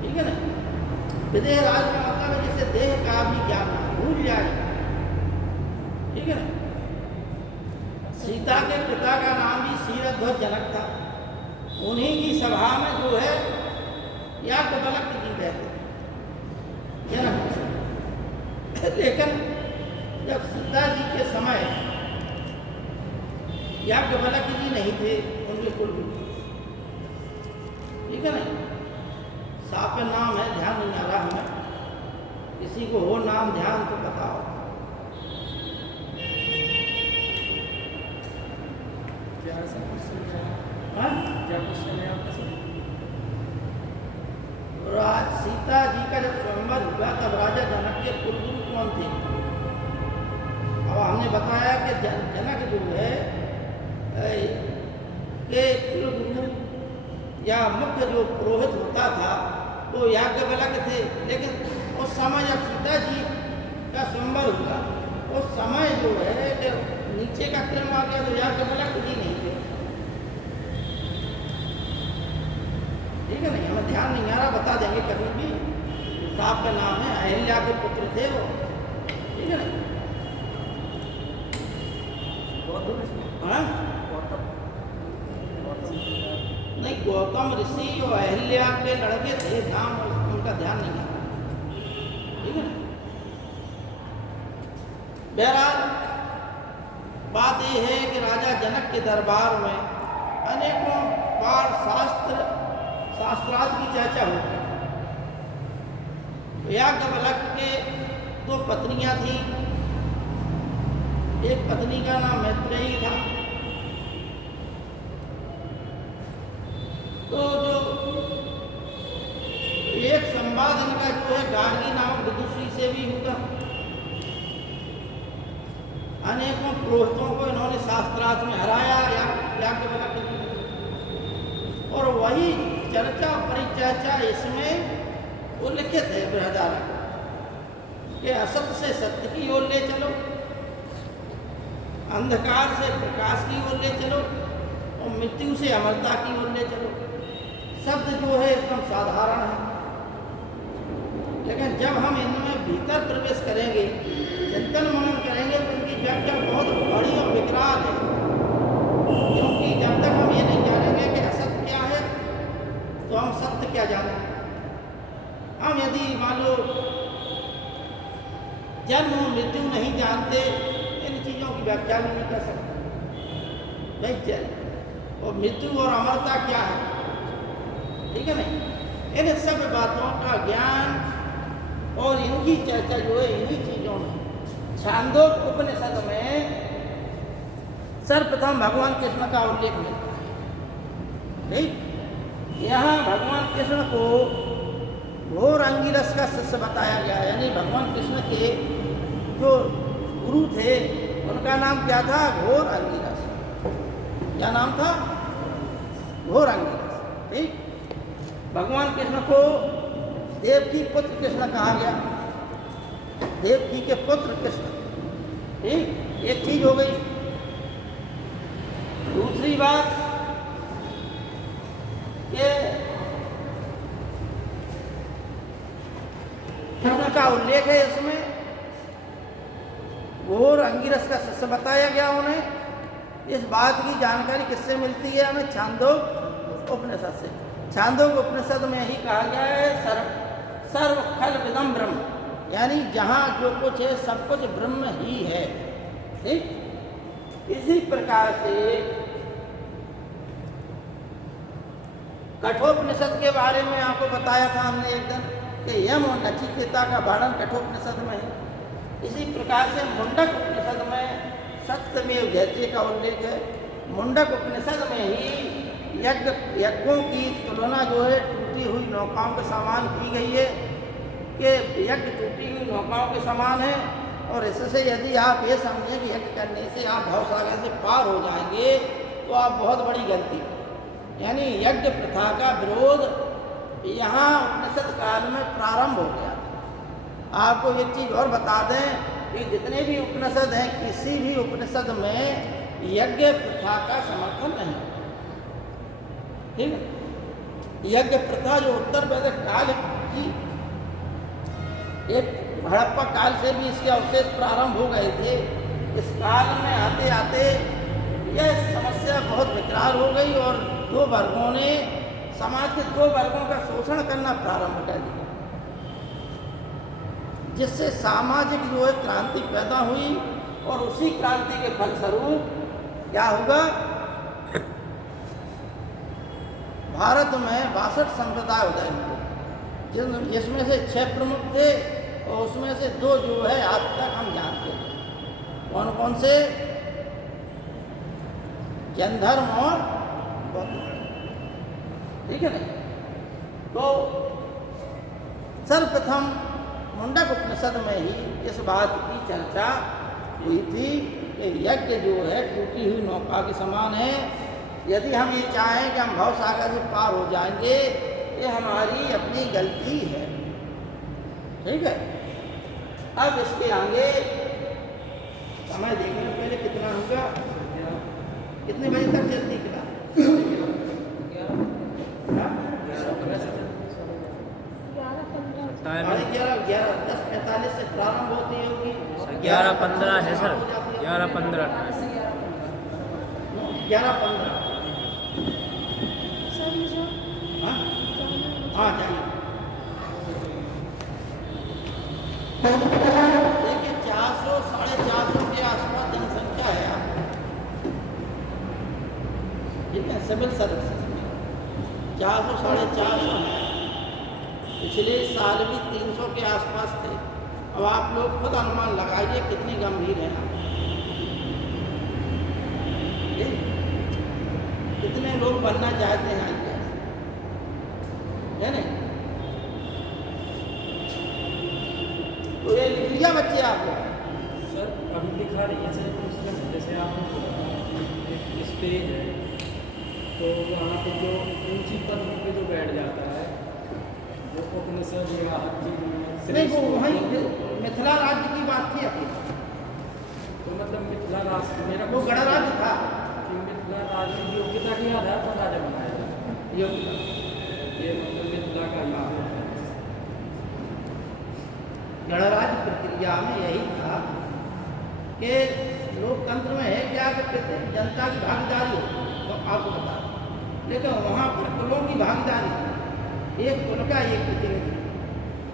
ठीक है ना? विदेह राज का मतलब है जिसे देह का भी ज्ञान भूल जाए। ठीक है ना? सीता के पिता का नाम भी क्षीरध्वज जनक था। उन्हीं की सभा में जो है याज्ञवल्क्य जी रहते थे, जनक। लेकिन जब सीता जी के समय याज्ञवल्क्य जी नहीं थे, उनके कुलगुरु। ठीक है ना? साफ नाम है, ध्यान नहीं आ रहा हमें, किसी को हो नाम ध्यान तो बताओ। क्या ऐसा क्वेश्चन है? हाँ? क्या क्वेश्चन है आपका सर? सीता जी का जब स्वयंवर हुआ तब राजा जनक के कुलगुरु कौन थे? अब हमने बताया कि जनक जो है के कुलगुरु या मुख्य जो पुरोहित होता था वो याज्ञवल्क्य थे। लेकिन उस समय जब सीता जी का स्वयंवर हुआ उस समय जो है कि नीचे का क्रम आ गया तो याज्ञवल्क्य जी नहीं थे। ठीक है नहीं? हमें ध्यान नहीं आ रहा, बता देंगे कभी भी। साहब का नाम है, अहिल्या के पुत्र थे वो। ठीक है ना? हाँ? नहीं, गौतम ऋषि और अहिल्या के लड़के थे, नाम उनका ध्यान नहीं आ रहा। ठीक है ना? बहरहाल बात यह है कि राजा जनक के दरबार में अनेकों बार शास्त्रार्थ की चर्चा होती है। याज्ञवल्क्य के 2 पत्नियां थीं। एक पत्नी का नाम मैत्रेयी था। तो जो एक संवाद इनका जो है गार्गी नामक विदुषी से भी हुआ। अनेकों पुरोहितों को इन्होंने शास्त्रार्थ में हराया याज्ञवल्क्य जी। वही चर्चा परिचर्चा इसमें वो लिखित है बृहदारण्यक कि असत से सत्य की ओर ले चलो, अंधकार से प्रकाश की ओर ले चलो और मृत्यु से अमरता की ओर ले चलो। शब्द जो है एकदम साधारण है, लेकिन जब हम इनमें भीतर प्रवेश करेंगे, चिंतन मनन करेंगे तो उनकी व्याख्या बहुत बड़ी और विकराल है। क्योंकि जब तक हम ये नहीं जानेंगे कि असत्य क्या है तो हम सत्य क्या जानेंगे। हम यदि मान लो जन्म और मृत्यु नहीं जानते, इन चीज़ों की व्याख्या भी नहीं कर सकते। भाई जन्म और मृत्यु और अमरता क्या है, ठीक है नहीं। इन सब बातों का ज्ञान और इनकी चर्चा जो है इन्हीं चीज़ों में छांदोग्य उपनिषद में सर्वप्रथम भगवान कृष्ण का उल्लेख मिलता है। ठीक, यहाँ भगवान कृष्ण को घोर अंगिरस का शिष्य बताया गया, यानी भगवान कृष्ण के जो गुरु थे उनका नाम क्या था? घोर अंगिरस। क्या नाम था? घोर अंगिरस। ठीक, भगवान कृष्ण को देवकी पुत्र कृष्ण कहा गया, देवकी के पुत्र कृष्ण। ठीक, एक चीज हो गई। दूसरी बात कि कृष्ण का उल्लेख है इसमें, घोर अंगिरस का शिष्य बताया गया उन्हें। इस बात की जानकारी किससे मिलती है हमें? छांदोग्य उपनिषद से। छांदोग्य उपनिषद में ही कहा गया है सर्व खल विदम ब्रह्म, यानी जहाँ जो कुछ है सब कुछ ब्रह्म ही है। ठीक, इसी प्रकार से कठोपनिषद के बारे में आपको बताया था हमने एक दिन कि यम और नचिकेता का वर्णन कठोपनिषद में है। इसी प्रकार से मुंडक उपनिषद में सत्यमेव जयते का उल्लेख है। मुंडक उपनिषद में ही यज्ञों की तुलना जो है टूटी हुई नौकाओं के समान की गई है कि यज्ञ टूटी हुई नौकाओं के समान है। और इससे यदि आप ये समझें कि यज्ञ करने से आप भवसागर से पार हो जाएंगे तो आप बहुत बड़ी गलती करें। यानी यज्ञ प्रथा का विरोध यहाँ उपनिषद काल में प्रारंभ हो गया। आपको एक चीज़ और बता दें कि जितने भी उपनिषद हैं, किसी भी उपनिषद में यज्ञ प्रथा का समर्थन नहीं। ठीक है, यज्ञ प्रथा जो उत्तर वैदिक काल की, एक हड़प्पा काल से भी इसके अवशेष प्रारंभ हो गए थे। इस काल में आते आते यह समस्या बहुत विकराल हो गई और दो वर्गों ने, समाज के दो वर्गों का शोषण करना प्रारंभ कर दिया, जिससे सामाजिक जो है क्रांति पैदा हुई। और उसी क्रांति के फलस्वरूप क्या होगा? भारत में 62 संप्रदाय उदय हुए, जिसमें से 6 प्रमुख थे और उसमें से 2 जो है आज तक हम जानते हैं। कौन कौन से? जैन धर्म और बौद्ध धर्म। ठीक है नहीं। तो सर्वप्रथम मुंडक उपनिषद में ही इस बात की चर्चा हुई थी कि यज्ञ जो है टूटी हुई नौका के समान है। यदि हम ये चाहें कि हम भवसागर से पार हो जाएंगे, ये हमारी अपनी गलती है। ठीक है, अब इसके आगे समय देखने पहले कितना होगा, कितने बजे तक चलती क्लास? 10:45 से प्रारंभ होती होगी। 11:15 है सर, 11:15 11:15। हाँ जाइए। देखिए 400 450 के आसपास जनसंख्या है यहाँ, ठीक है, सिविल सर्विसेज में 400 450 है। पिछले साल भी 300 के आसपास थे। अब आप लोग खुद अनुमान लगाइए कितनी गंभीर है। कितने लोग बनना चाहते हैं आईपीएस, है नहीं? तो ये लिख लिया बच्चे आपको? सर अभी दिखा रही है सर, जैसे आप एक स्टेज है तो वहाँ पे जो ऊंची पद प्रतिशत या हर चीज़ में नहीं, वो वहीं श्रेष्ठ मिथिला राज्य की बात थी अभी, तो मतलब मिथिला राष्ट्र मेरा वो गणराज्य था। कि मिथिला राज्य की योग्यता के आधार पर राजा बनाया जाता है। योग्यता ये मतलब मिथिला का युग है। गणराज्य प्रक्रिया में यही था कि लोकतंत्र में है क्या कि प्रत्येक जनता की भागीदारी हो, तो आपको बता दें। लेकिन वहाँ पर कुलों की भागीदारी थी, एक कुल का एक प्रतिनिधि,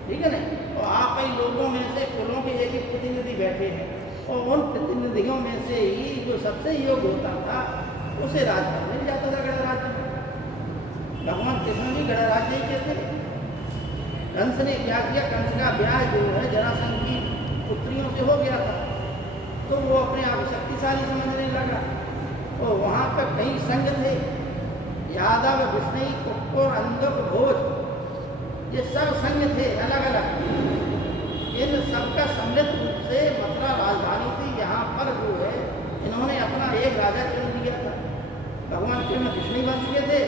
ठीक है ना। और आप ही लोगों में से कुलों के एक एक प्रतिनिधि बैठे हैं, और उन प्रतिनिधियों में से ही जो सबसे योग्य होता था उसे राज्य मिल जाता था गणराज्य। भगवान कृष्ण भी गणराज्य ही के थे। कंस ने क्या किया, कंस का ब्याह जो है जरासंध की पुत्रियों से हो गया था, तो वो अपने आप शक्तिशाली समझने लगा। और वहाँ पर कई संघ थे, यादव, विष्णु, कुक्कुर, अंधक, भोज, ये सब संघ थे अलग अलग। इन सबका सम्मिलित रूप से मथुरा राजधानी थी। यहाँ पर जो है इन्होंने अपना एक राजा चुन दिया था। भगवान कृष्ण विष्णु वंश के थे,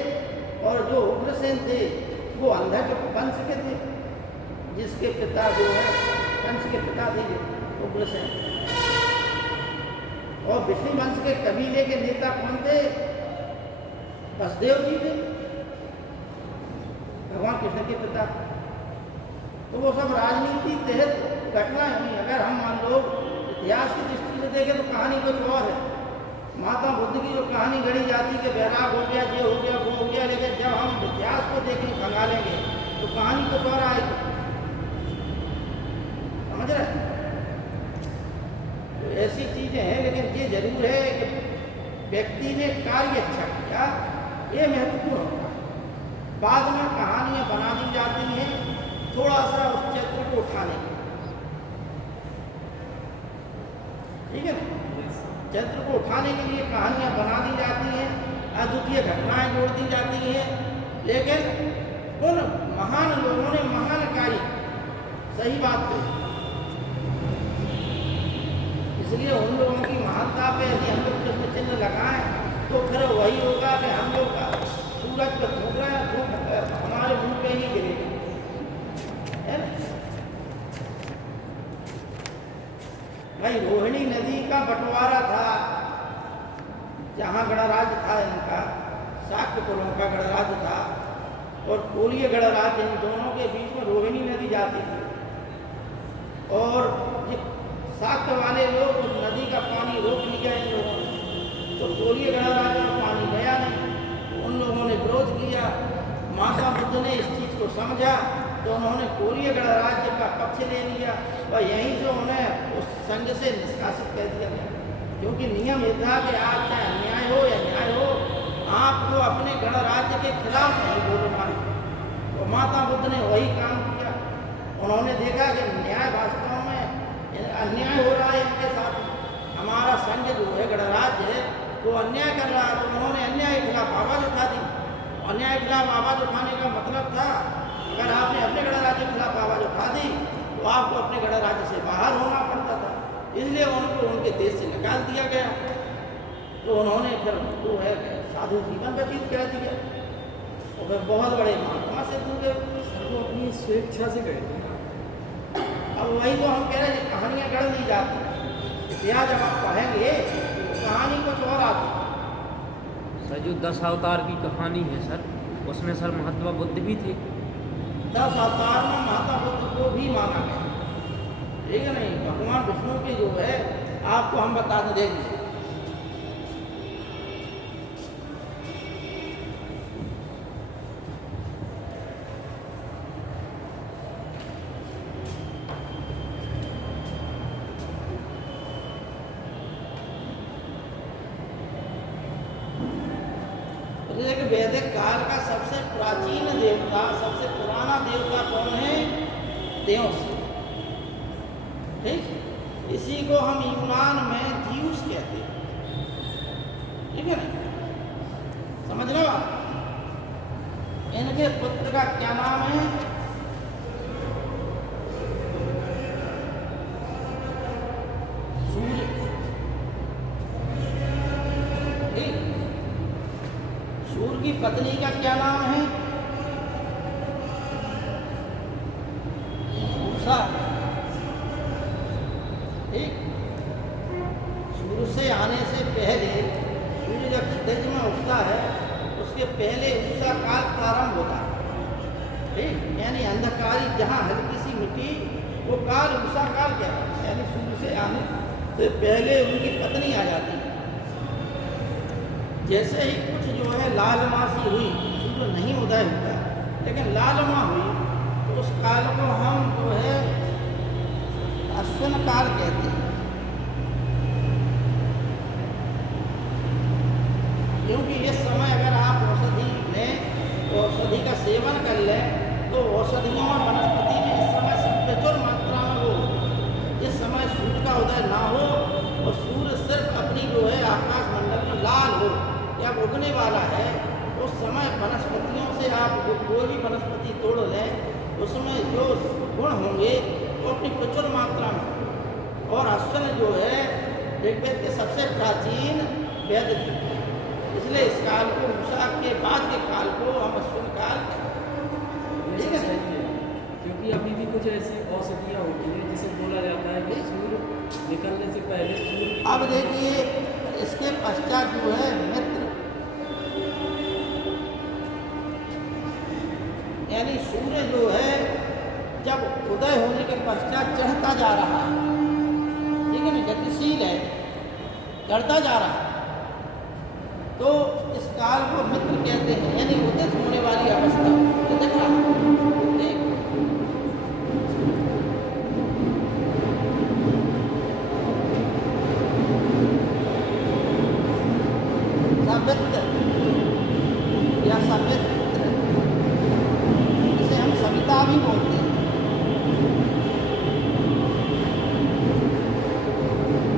और जो उग्रसेन थे वो अंधक वंश के थे, जिसके पिता जो है कंस के पिता थे उग्रसेन। और विष्णु वंश के कबीले के नेता कौन थे? वसुदेव जी थे, भगवान कृष्ण के पिता। तो वो सब राजनीति तहत घटनाएं हुई। अगर हम मान लो इतिहास की दृष्टि से देखें तो कहानी कुछ और है। माता बुद्ध की जो कहानी गढ़ी जाती कि बैराग हो गया, ये हो गया, वो हो गया, लेकिन जब हम इतिहास को देखें खंगालेंगे तो कहानी कुछ और आएगी। समझ रहे हैं? तो ऐसी चीजें हैं, लेकिन ये जरूर है कि व्यक्ति ने कार्य अच्छा किया, ये महत्वपूर्ण होता है। बाद में कहानियां बना दी जाती हैं थोड़ा सा उस चित्र को उठाने के, ठीक है ना। चित्र को उठाने के लिए कहानियां बना दी जाती हैं, अद्वितीय घटनाएं जोड़ दी जाती हैं, लेकिन उन महान लोगों ने महान कार्य, सही बात है। इसलिए उन लोगों की महानता पे यदि हम लोग प्रश्न चिन्ह लगाएं तो फिर वही होगा कि हम लोग का सूरज पर धूप रहे हैं, धूप हमारे मुंह पे ही गिरेगी, है ना। भाई रोहिणी नदी का बंटवारा था, जहाँ गणराज्य था इनका, शाक्य कुलों का गणराज्य था, और कोलीय गणराज्य, इन दोनों के बीच में रोहिणी नदी जाती थी। और ये शाक्य वाले लोग उस नदी का पानी रोक लिया इन लोगों ने, तो कोलीय गणराज्य में पानी गया नहीं। उन लोगों ने विरोध किया। माता बुद्ध ने इस चीज़ को समझा तो उन्होंने कोलीय गणराज्य का पक्ष ले लिया, और यहीं से उन्हें उस संघ से निष्कासित कर दिया गया। क्योंकि नियम ये था कि आज चाहे अन्याय हो या न्याय हो, आपको अपने गणराज्य के खिलाफ नहीं बोलना है। तो माता बुद्ध ने वही काम किया। उन्होंने देखा कि न्याय वास्तव में अन्याय हो रहा है इनके साथ, हमारा संघ जो है गणराज्य है वो अन्याय कर रहा है। तो उन्होंने अन्याय के खिलाफ आवाज़ उठा दी। अन्याय के खिलाफ आवाज़ उठाने का मतलब था, अगर आपने अपने गणराज्य के खिलाफ आवाज़ उठा दी तो आपको अपने गणराज्य से बाहर होना पड़ता था। इसलिए उनको उनके देश से निकाल दिया गया। तो उन्होंने फिर जो है साधु जीवन व्यतीत कर दिया, और फिर बहुत बड़े महात्मा से दूर गए। वो अपनी स्वेच्छा से गए थे। अब वही तो हम कह रहे हैं, कहानियाँ गढ़ दी जाती हैं। इतिहास जब आप पढ़ेंगे तो कहानी कुछ और आती है। सर जो 10 अवतार की कहानी है सर, उसमें सर महात्मा बुद्ध भी थे। 10 अवतार में महात्मा बुद्ध को भी माना गया, ठीक है नहीं। भगवान विष्णु की जो है आपको हम बता देंगे। वैदिक काल का सबसे प्राचीन देवता, सबसे पुराना देवता कौन है? देवस, ठीक। इसी को हम यूनान में ज़्यूस कहते हैं, ठीक है ना, समझ लो। इनके पुत्र का क्या नाम है? सूर्य, ठीक। सूर्य की पत्नी का क्या नाम है? ठीक, यानी अंधकारी जहाँ हल्की सी मिट्टी वो काल उषा काल क्या है, यानी सूर्य से आने से पहले उनकी पत्नी आ जाती है। जैसे ही कुछ जो है लालमा सी हुई, सूर्य नहीं उदय होता लेकिन लालमा हुई, तो उस काल को हम जो है अश्विन काल कहते हैं। क्योंकि इस समय अगर आप औषधि लें, औषधि का सेवन कर लें, तो औषधियों और वनस्पति में इस समय प्रचुर मात्रा में वो जिस समय सूर्य का उदय ना हो और सूर्य सिर्फ अपनी जो है आकाश मंडल में लाल हो या उगने वाला है, उस समय वनस्पतियों से आप कोई भी वनस्पति तोड़ लें, उसमें जो गुण होंगे वो अपनी प्रचुर मात्रा में। और अश्विन जो है ऋग्वेद के सबसे प्राचीन वेद थे, इसलिए इस काल को उषा के बाद के काल को हम अश्विन काल कहते हैं। ये सही है, क्योंकि अभी भी कुछ ऐसी औषधियाँ होती हैं जिसे बोला जाता है कि सूर्य निकलने से पहले सूर्य। अब देखिए इसके पश्चात जो है मित्र, यानी सूर्य जो है जब उदय होने के पश्चात चढ़ता जा रहा है, ठीक है ना, गतिशील है, चढ़ता जा रहा है, तो इस काल को मित्र कहते हैं, यानी उदित होने वाली अवस्था। तो देख रहा है सवित्र या सवित्र, इसे हम सविता भी बोलते हैं।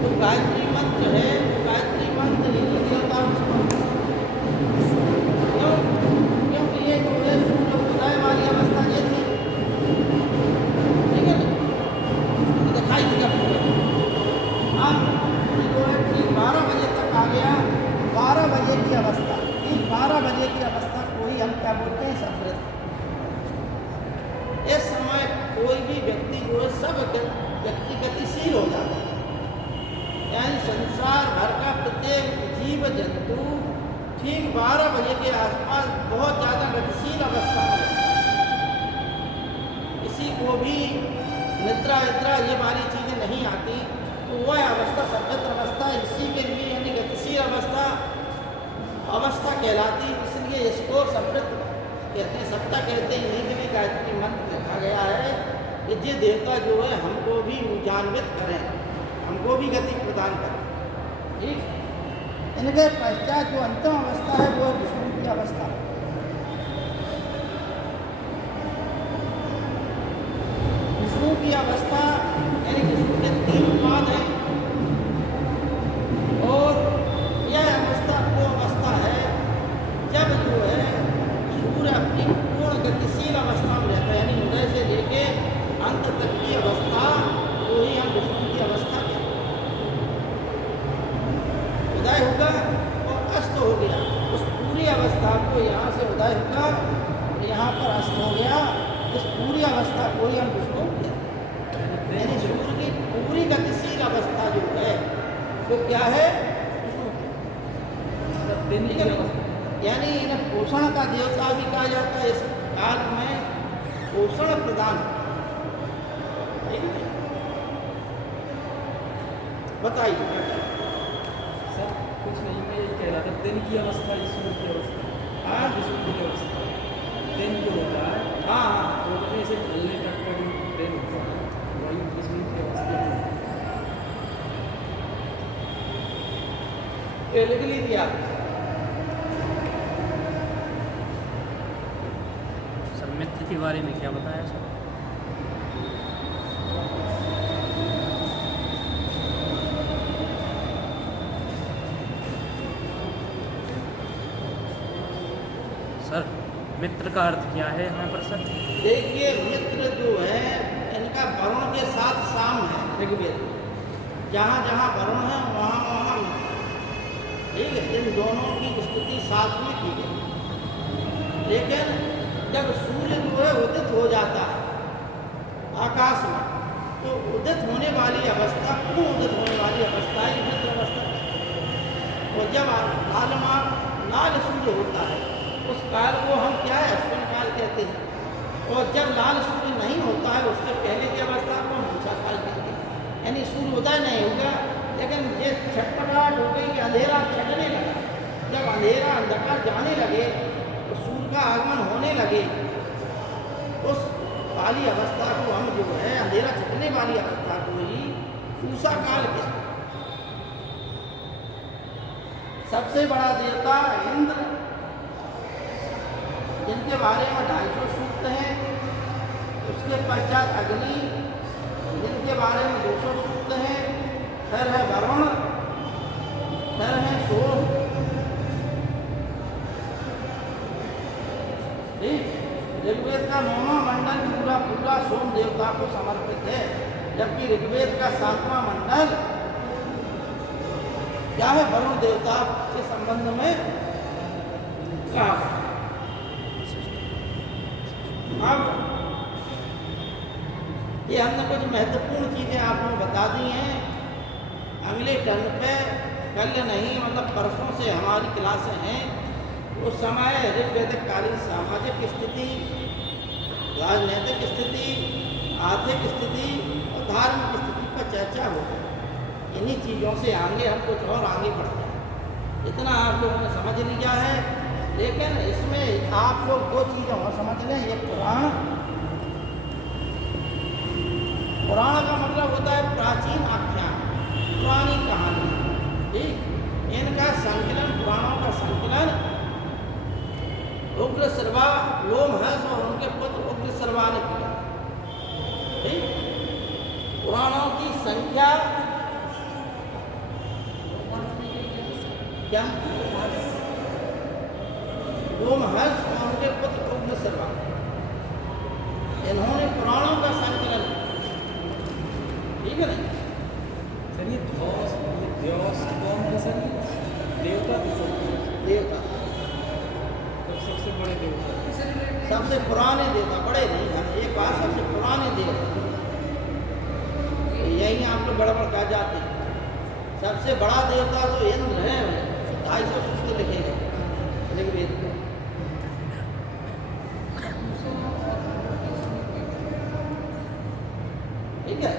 तो गायत्री मंत्र है, गायत्री मंत्र देवताओं क्योंकि ये जो है सूर्य उदय वाली अवस्था ये थी, ठीक है ना, तो दिखाई दिया अब जो है ठीक 12 बजे तक आ गया। 12 बजे की अवस्था, ठीक 12 बजे की अवस्था को ही हम क्या बोलते हैं, समृद्ध। इस समय कोई भी व्यक्ति जो है सब व्यक्ति गतिशील हो जाता है, यानी संसार भर का प्रत्येक जीव जंतु ठीक 12 बजे के आसपास बहुत ज़्यादा गतिशील अवस्था में रहता है। किसी को भी निद्रा विद्रा ये वाली चीज़ें नहीं आती, तो वह अवस्था सभ्यत्र अवस्था इसी के लिए यानी गतिशील अवस्था कहलाती, इसलिए इसको सभ्यत्र कहते हैं, सत्ता कहते हैं। यहीं के लिए गायत्री मंत्र लिखा गया है कि ये देवता जो है हमको भी ऊर्जान्वित करें, हमको भी गति प्रदान करें, ठीक। इनके पश्चात जो अंतिम अवस्था है वो है विष्णु की अवस्था। विष्णु की अवस्था यानी विष्णु के 3 पाद हैं, और यह अवस्था वो अवस्था है जब जो है सूर्य अपनी पूर्ण गतिशील अवस्था में रहता है, यानी उदय से लेके अंत तक की अवस्था को ही हम विष्णु की अवस्था कहते हैं। उदय होगा और अस्त हो गया, उस पूरी अवस्था को यहाँ से उदय होगा, यहाँ पर अस्त हो गया, इस पूरी अवस्था को ही हम विष्णु कहते हैं। यानी सूर्य की पूरी गतिशील अवस्था जो है वो क्या है, दिन की अवस्था। यानी इन्हें पोषण का देवता भी कहा जाता है। इस काल में पोषण प्रदान, ठीक है, बताइए। सर कुछ नहीं, मैं यही कह रहा था, दिन की अवस्था ईश्वर की अवस्था, हाँ विष्णु की अवस्था, दिन जो होता है हाँ उठने से ढलने तक का जो दिन होता है वही विष्णु की अवस्था है। ये लिख लीजिए आप। सर मित्र के बारे में क्या बताया सर? सर मित्र का अर्थ क्या है यहाँ पर सर? देखिए मित्र जो है इनका वरुण के साथ साम है ऋग्वेद, जहाँ जहाँ वरुण है वहाँ वहाँ मित्र, ठीक है, इन दोनों की स्थिति साथ में की गई। लेकिन जब सूर्य जो है उदित हो जाता है आकाश में, तो उदित होने वाली अवस्था, पूर्ण उदित होने वाली अवस्था ही मित्र अवस्था है। और जब लाल सूर्य होता है उस काल को हम क्या है, अश्विन काल कहते हैं। और जब लाल सूर्य नहीं होता है उसके पहले की अवस्था को मूसा काल कहते हैं। यानी सूर्य उदय नहीं होगा, लेकिन ये छटपटाहट हो गई कि अंधेरा छटने लगा। जब अंधेरा अंधकार जाने लगे तो सूर्य का आगमन होने लगे, उस वाली अवस्था को हम जो है अंधेरा छटने वाली अवस्था को ही मूसा काल कहते हैं। सबसे बड़ा देवता इंद्र, जिनके बारे में 250 सूक्त हैं। उसके पश्चात अग्नि, जिनके बारे में 200 सूक्त हैं। फिर है वरुण, फिर है सोम। ऋग्वेद का 9वां मंडल पूरा पूरा सोम देवता को समर्पित है, जबकि ऋग्वेद का 7वां मंडल क्या है, वरुण देवता के संबंध में कहा। अब ये हमने कुछ महत्वपूर्ण चीज़ें आपको बता दी हैं। अगले टर्न पे कल नहीं मतलब परसों से हमारी क्लासें हैं। उस समय ऋग्वेदिक कालीन सामाजिक स्थिति, राजनीतिक स्थिति, आर्थिक स्थिति और धार्मिक स्थिति पर चर्चा होगी। इन्हीं चीज़ों से आगे हम कुछ और आगे बढ़ते हैं। इतना आप लोगों ने समझ लिया है, लेकिन इसमें आप लोग दो चीज़ें और समझ लें। एक पुराण, पुराण का मतलब होता है प्राचीन आख्यान, पुरानी कहानी। ठीक, इनका संकलन, पुराणों का संकलन उग्र सर्वा, लोमहर्ष और उनके पुत्र उग्र सर्वा ने किया। ठीक, पुराणों की संख्या क्या, लोमहर्ष और उनके पुत्र उग्र सर्वा, इन्होंने पुराणों का संकलन। ठीक है ना सर? ये द्योस कौन थे सर? देवता थे सर? देवता सबसे बड़े देवता, सबसे पुराने देवता, बड़े नहीं हम एक बात, सबसे पुराने देवता। यही आप लोग गड़बड़ कर जाते हैं। सबसे बड़ा देवता तो इंद्र है, 250 सूक्त लिखे गए ऋग्वेद में। ठीक है,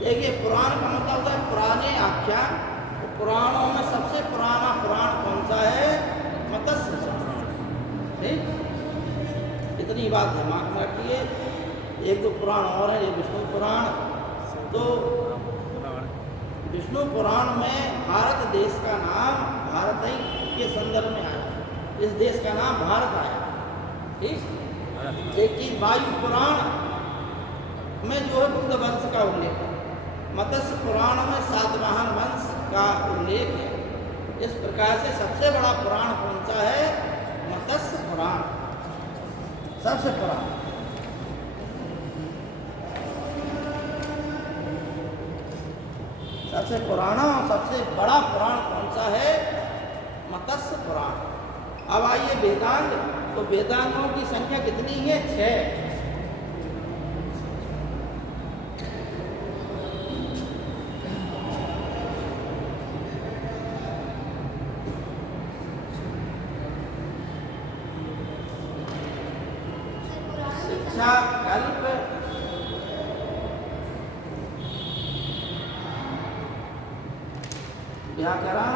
देखिए पुराण का मतलब होता है पुराने आख्यान। तो पुराणों में सबसे पुराना पुराण कौन सा है? मत्स्य पुराण। ठीक, इतनी बात दिमाग में रखिए। एक तो पुराण और है, ये विष्णु पुराण। तो विष्णु पुराण में भारत देश का नाम भारत ही के संदर्भ में आया। इस देश का नाम भारत आया। ठीक, लेकिन वायु पुराण में जो है बुद्ध वंश का उल्लेख है। मत्स्य पुराण में सातवाहन वंश का उल्लेख है। इस प्रकार से सबसे बड़ा पुराण कौन सा है? मत्स्य पुराण सबसे पुराना। सबसे पुराना और सबसे बड़ा पुराण कौन सा है? मत्स्य पुराण। अब आइए वेदांत। तो वेदांतों की संख्या कितनी है? 6। शिक्षा, कल्प, व्याकरण,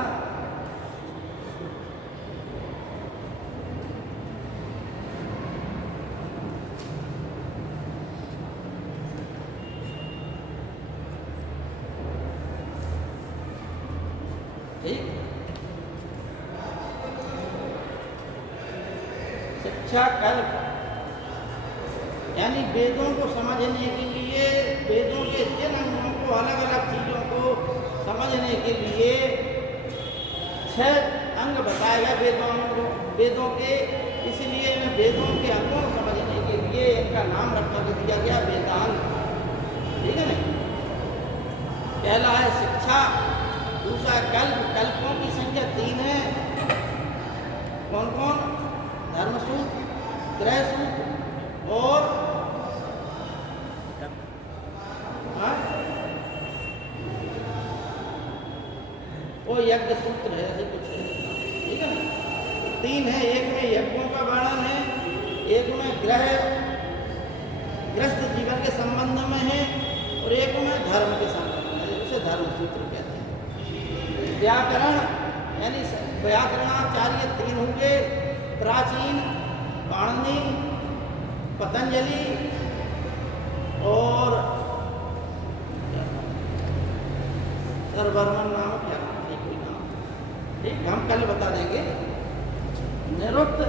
ठीक, शिक्षा, कल्प यानी वेदों को समझने के लिए, वेदों के जिन अंगों को, अलग अलग चीज़ों को समझने के लिए 6 अंग बताए गए वेदों के। इसलिए इन वेदों के अंगों को समझने के लिए इनका नाम रखा दिया गया वेदांत। ठीक है ना? पहला है शिक्षा, दूसरा कल्प। कल्पों की संख्या 3 है। कौन कौन? धर्मसूत्र, त्रयसूत्र और वो यज्ञ सूत्र है, ऐसे कुछ है। ठीक है ना? 3 है। एक में यज्ञों का वर्णन है, एक में गृहस्थ जीवन के संबंध में है और एक में धर्म के संबंध में है, उसे धर्म सूत्र कहते हैं। व्याकरण यानी व्याकरणाचार्य 3 होंगे, प्राचीन, पाणिनि, पतंजलि और सरवर्मन नाम क्या नाम है, कोई नाम, ठीक हम कल बता देंगे। निरुक्त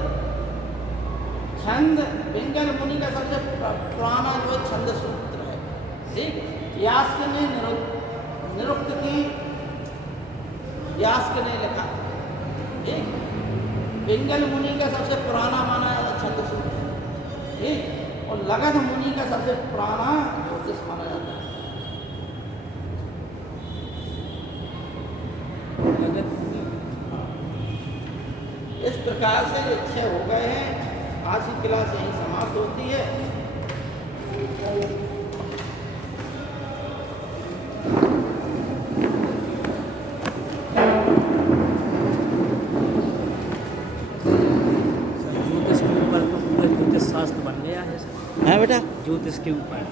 छंद पिंगल मुनि का सबसे पुराना जो छंद सूत्र है, ठीक। यास्क ने निरुक्त की यास्क ने लिखा, ठीक। पिंगल मुनि का सबसे पुराना माना छंद सूत्र, ठीक। और लगध मुनि का सबसे पुराना ज्योतिष माना जाता है। इस प्रकार से ये 6 हो गए हैं। आज की क्लास यहीं समाप्त होती है। ज्योतिष के ऊपर तो पूरा ज्योतिष शास्त्र बन गया है सर। हाँ बेटा, ज्योतिष के ऊपर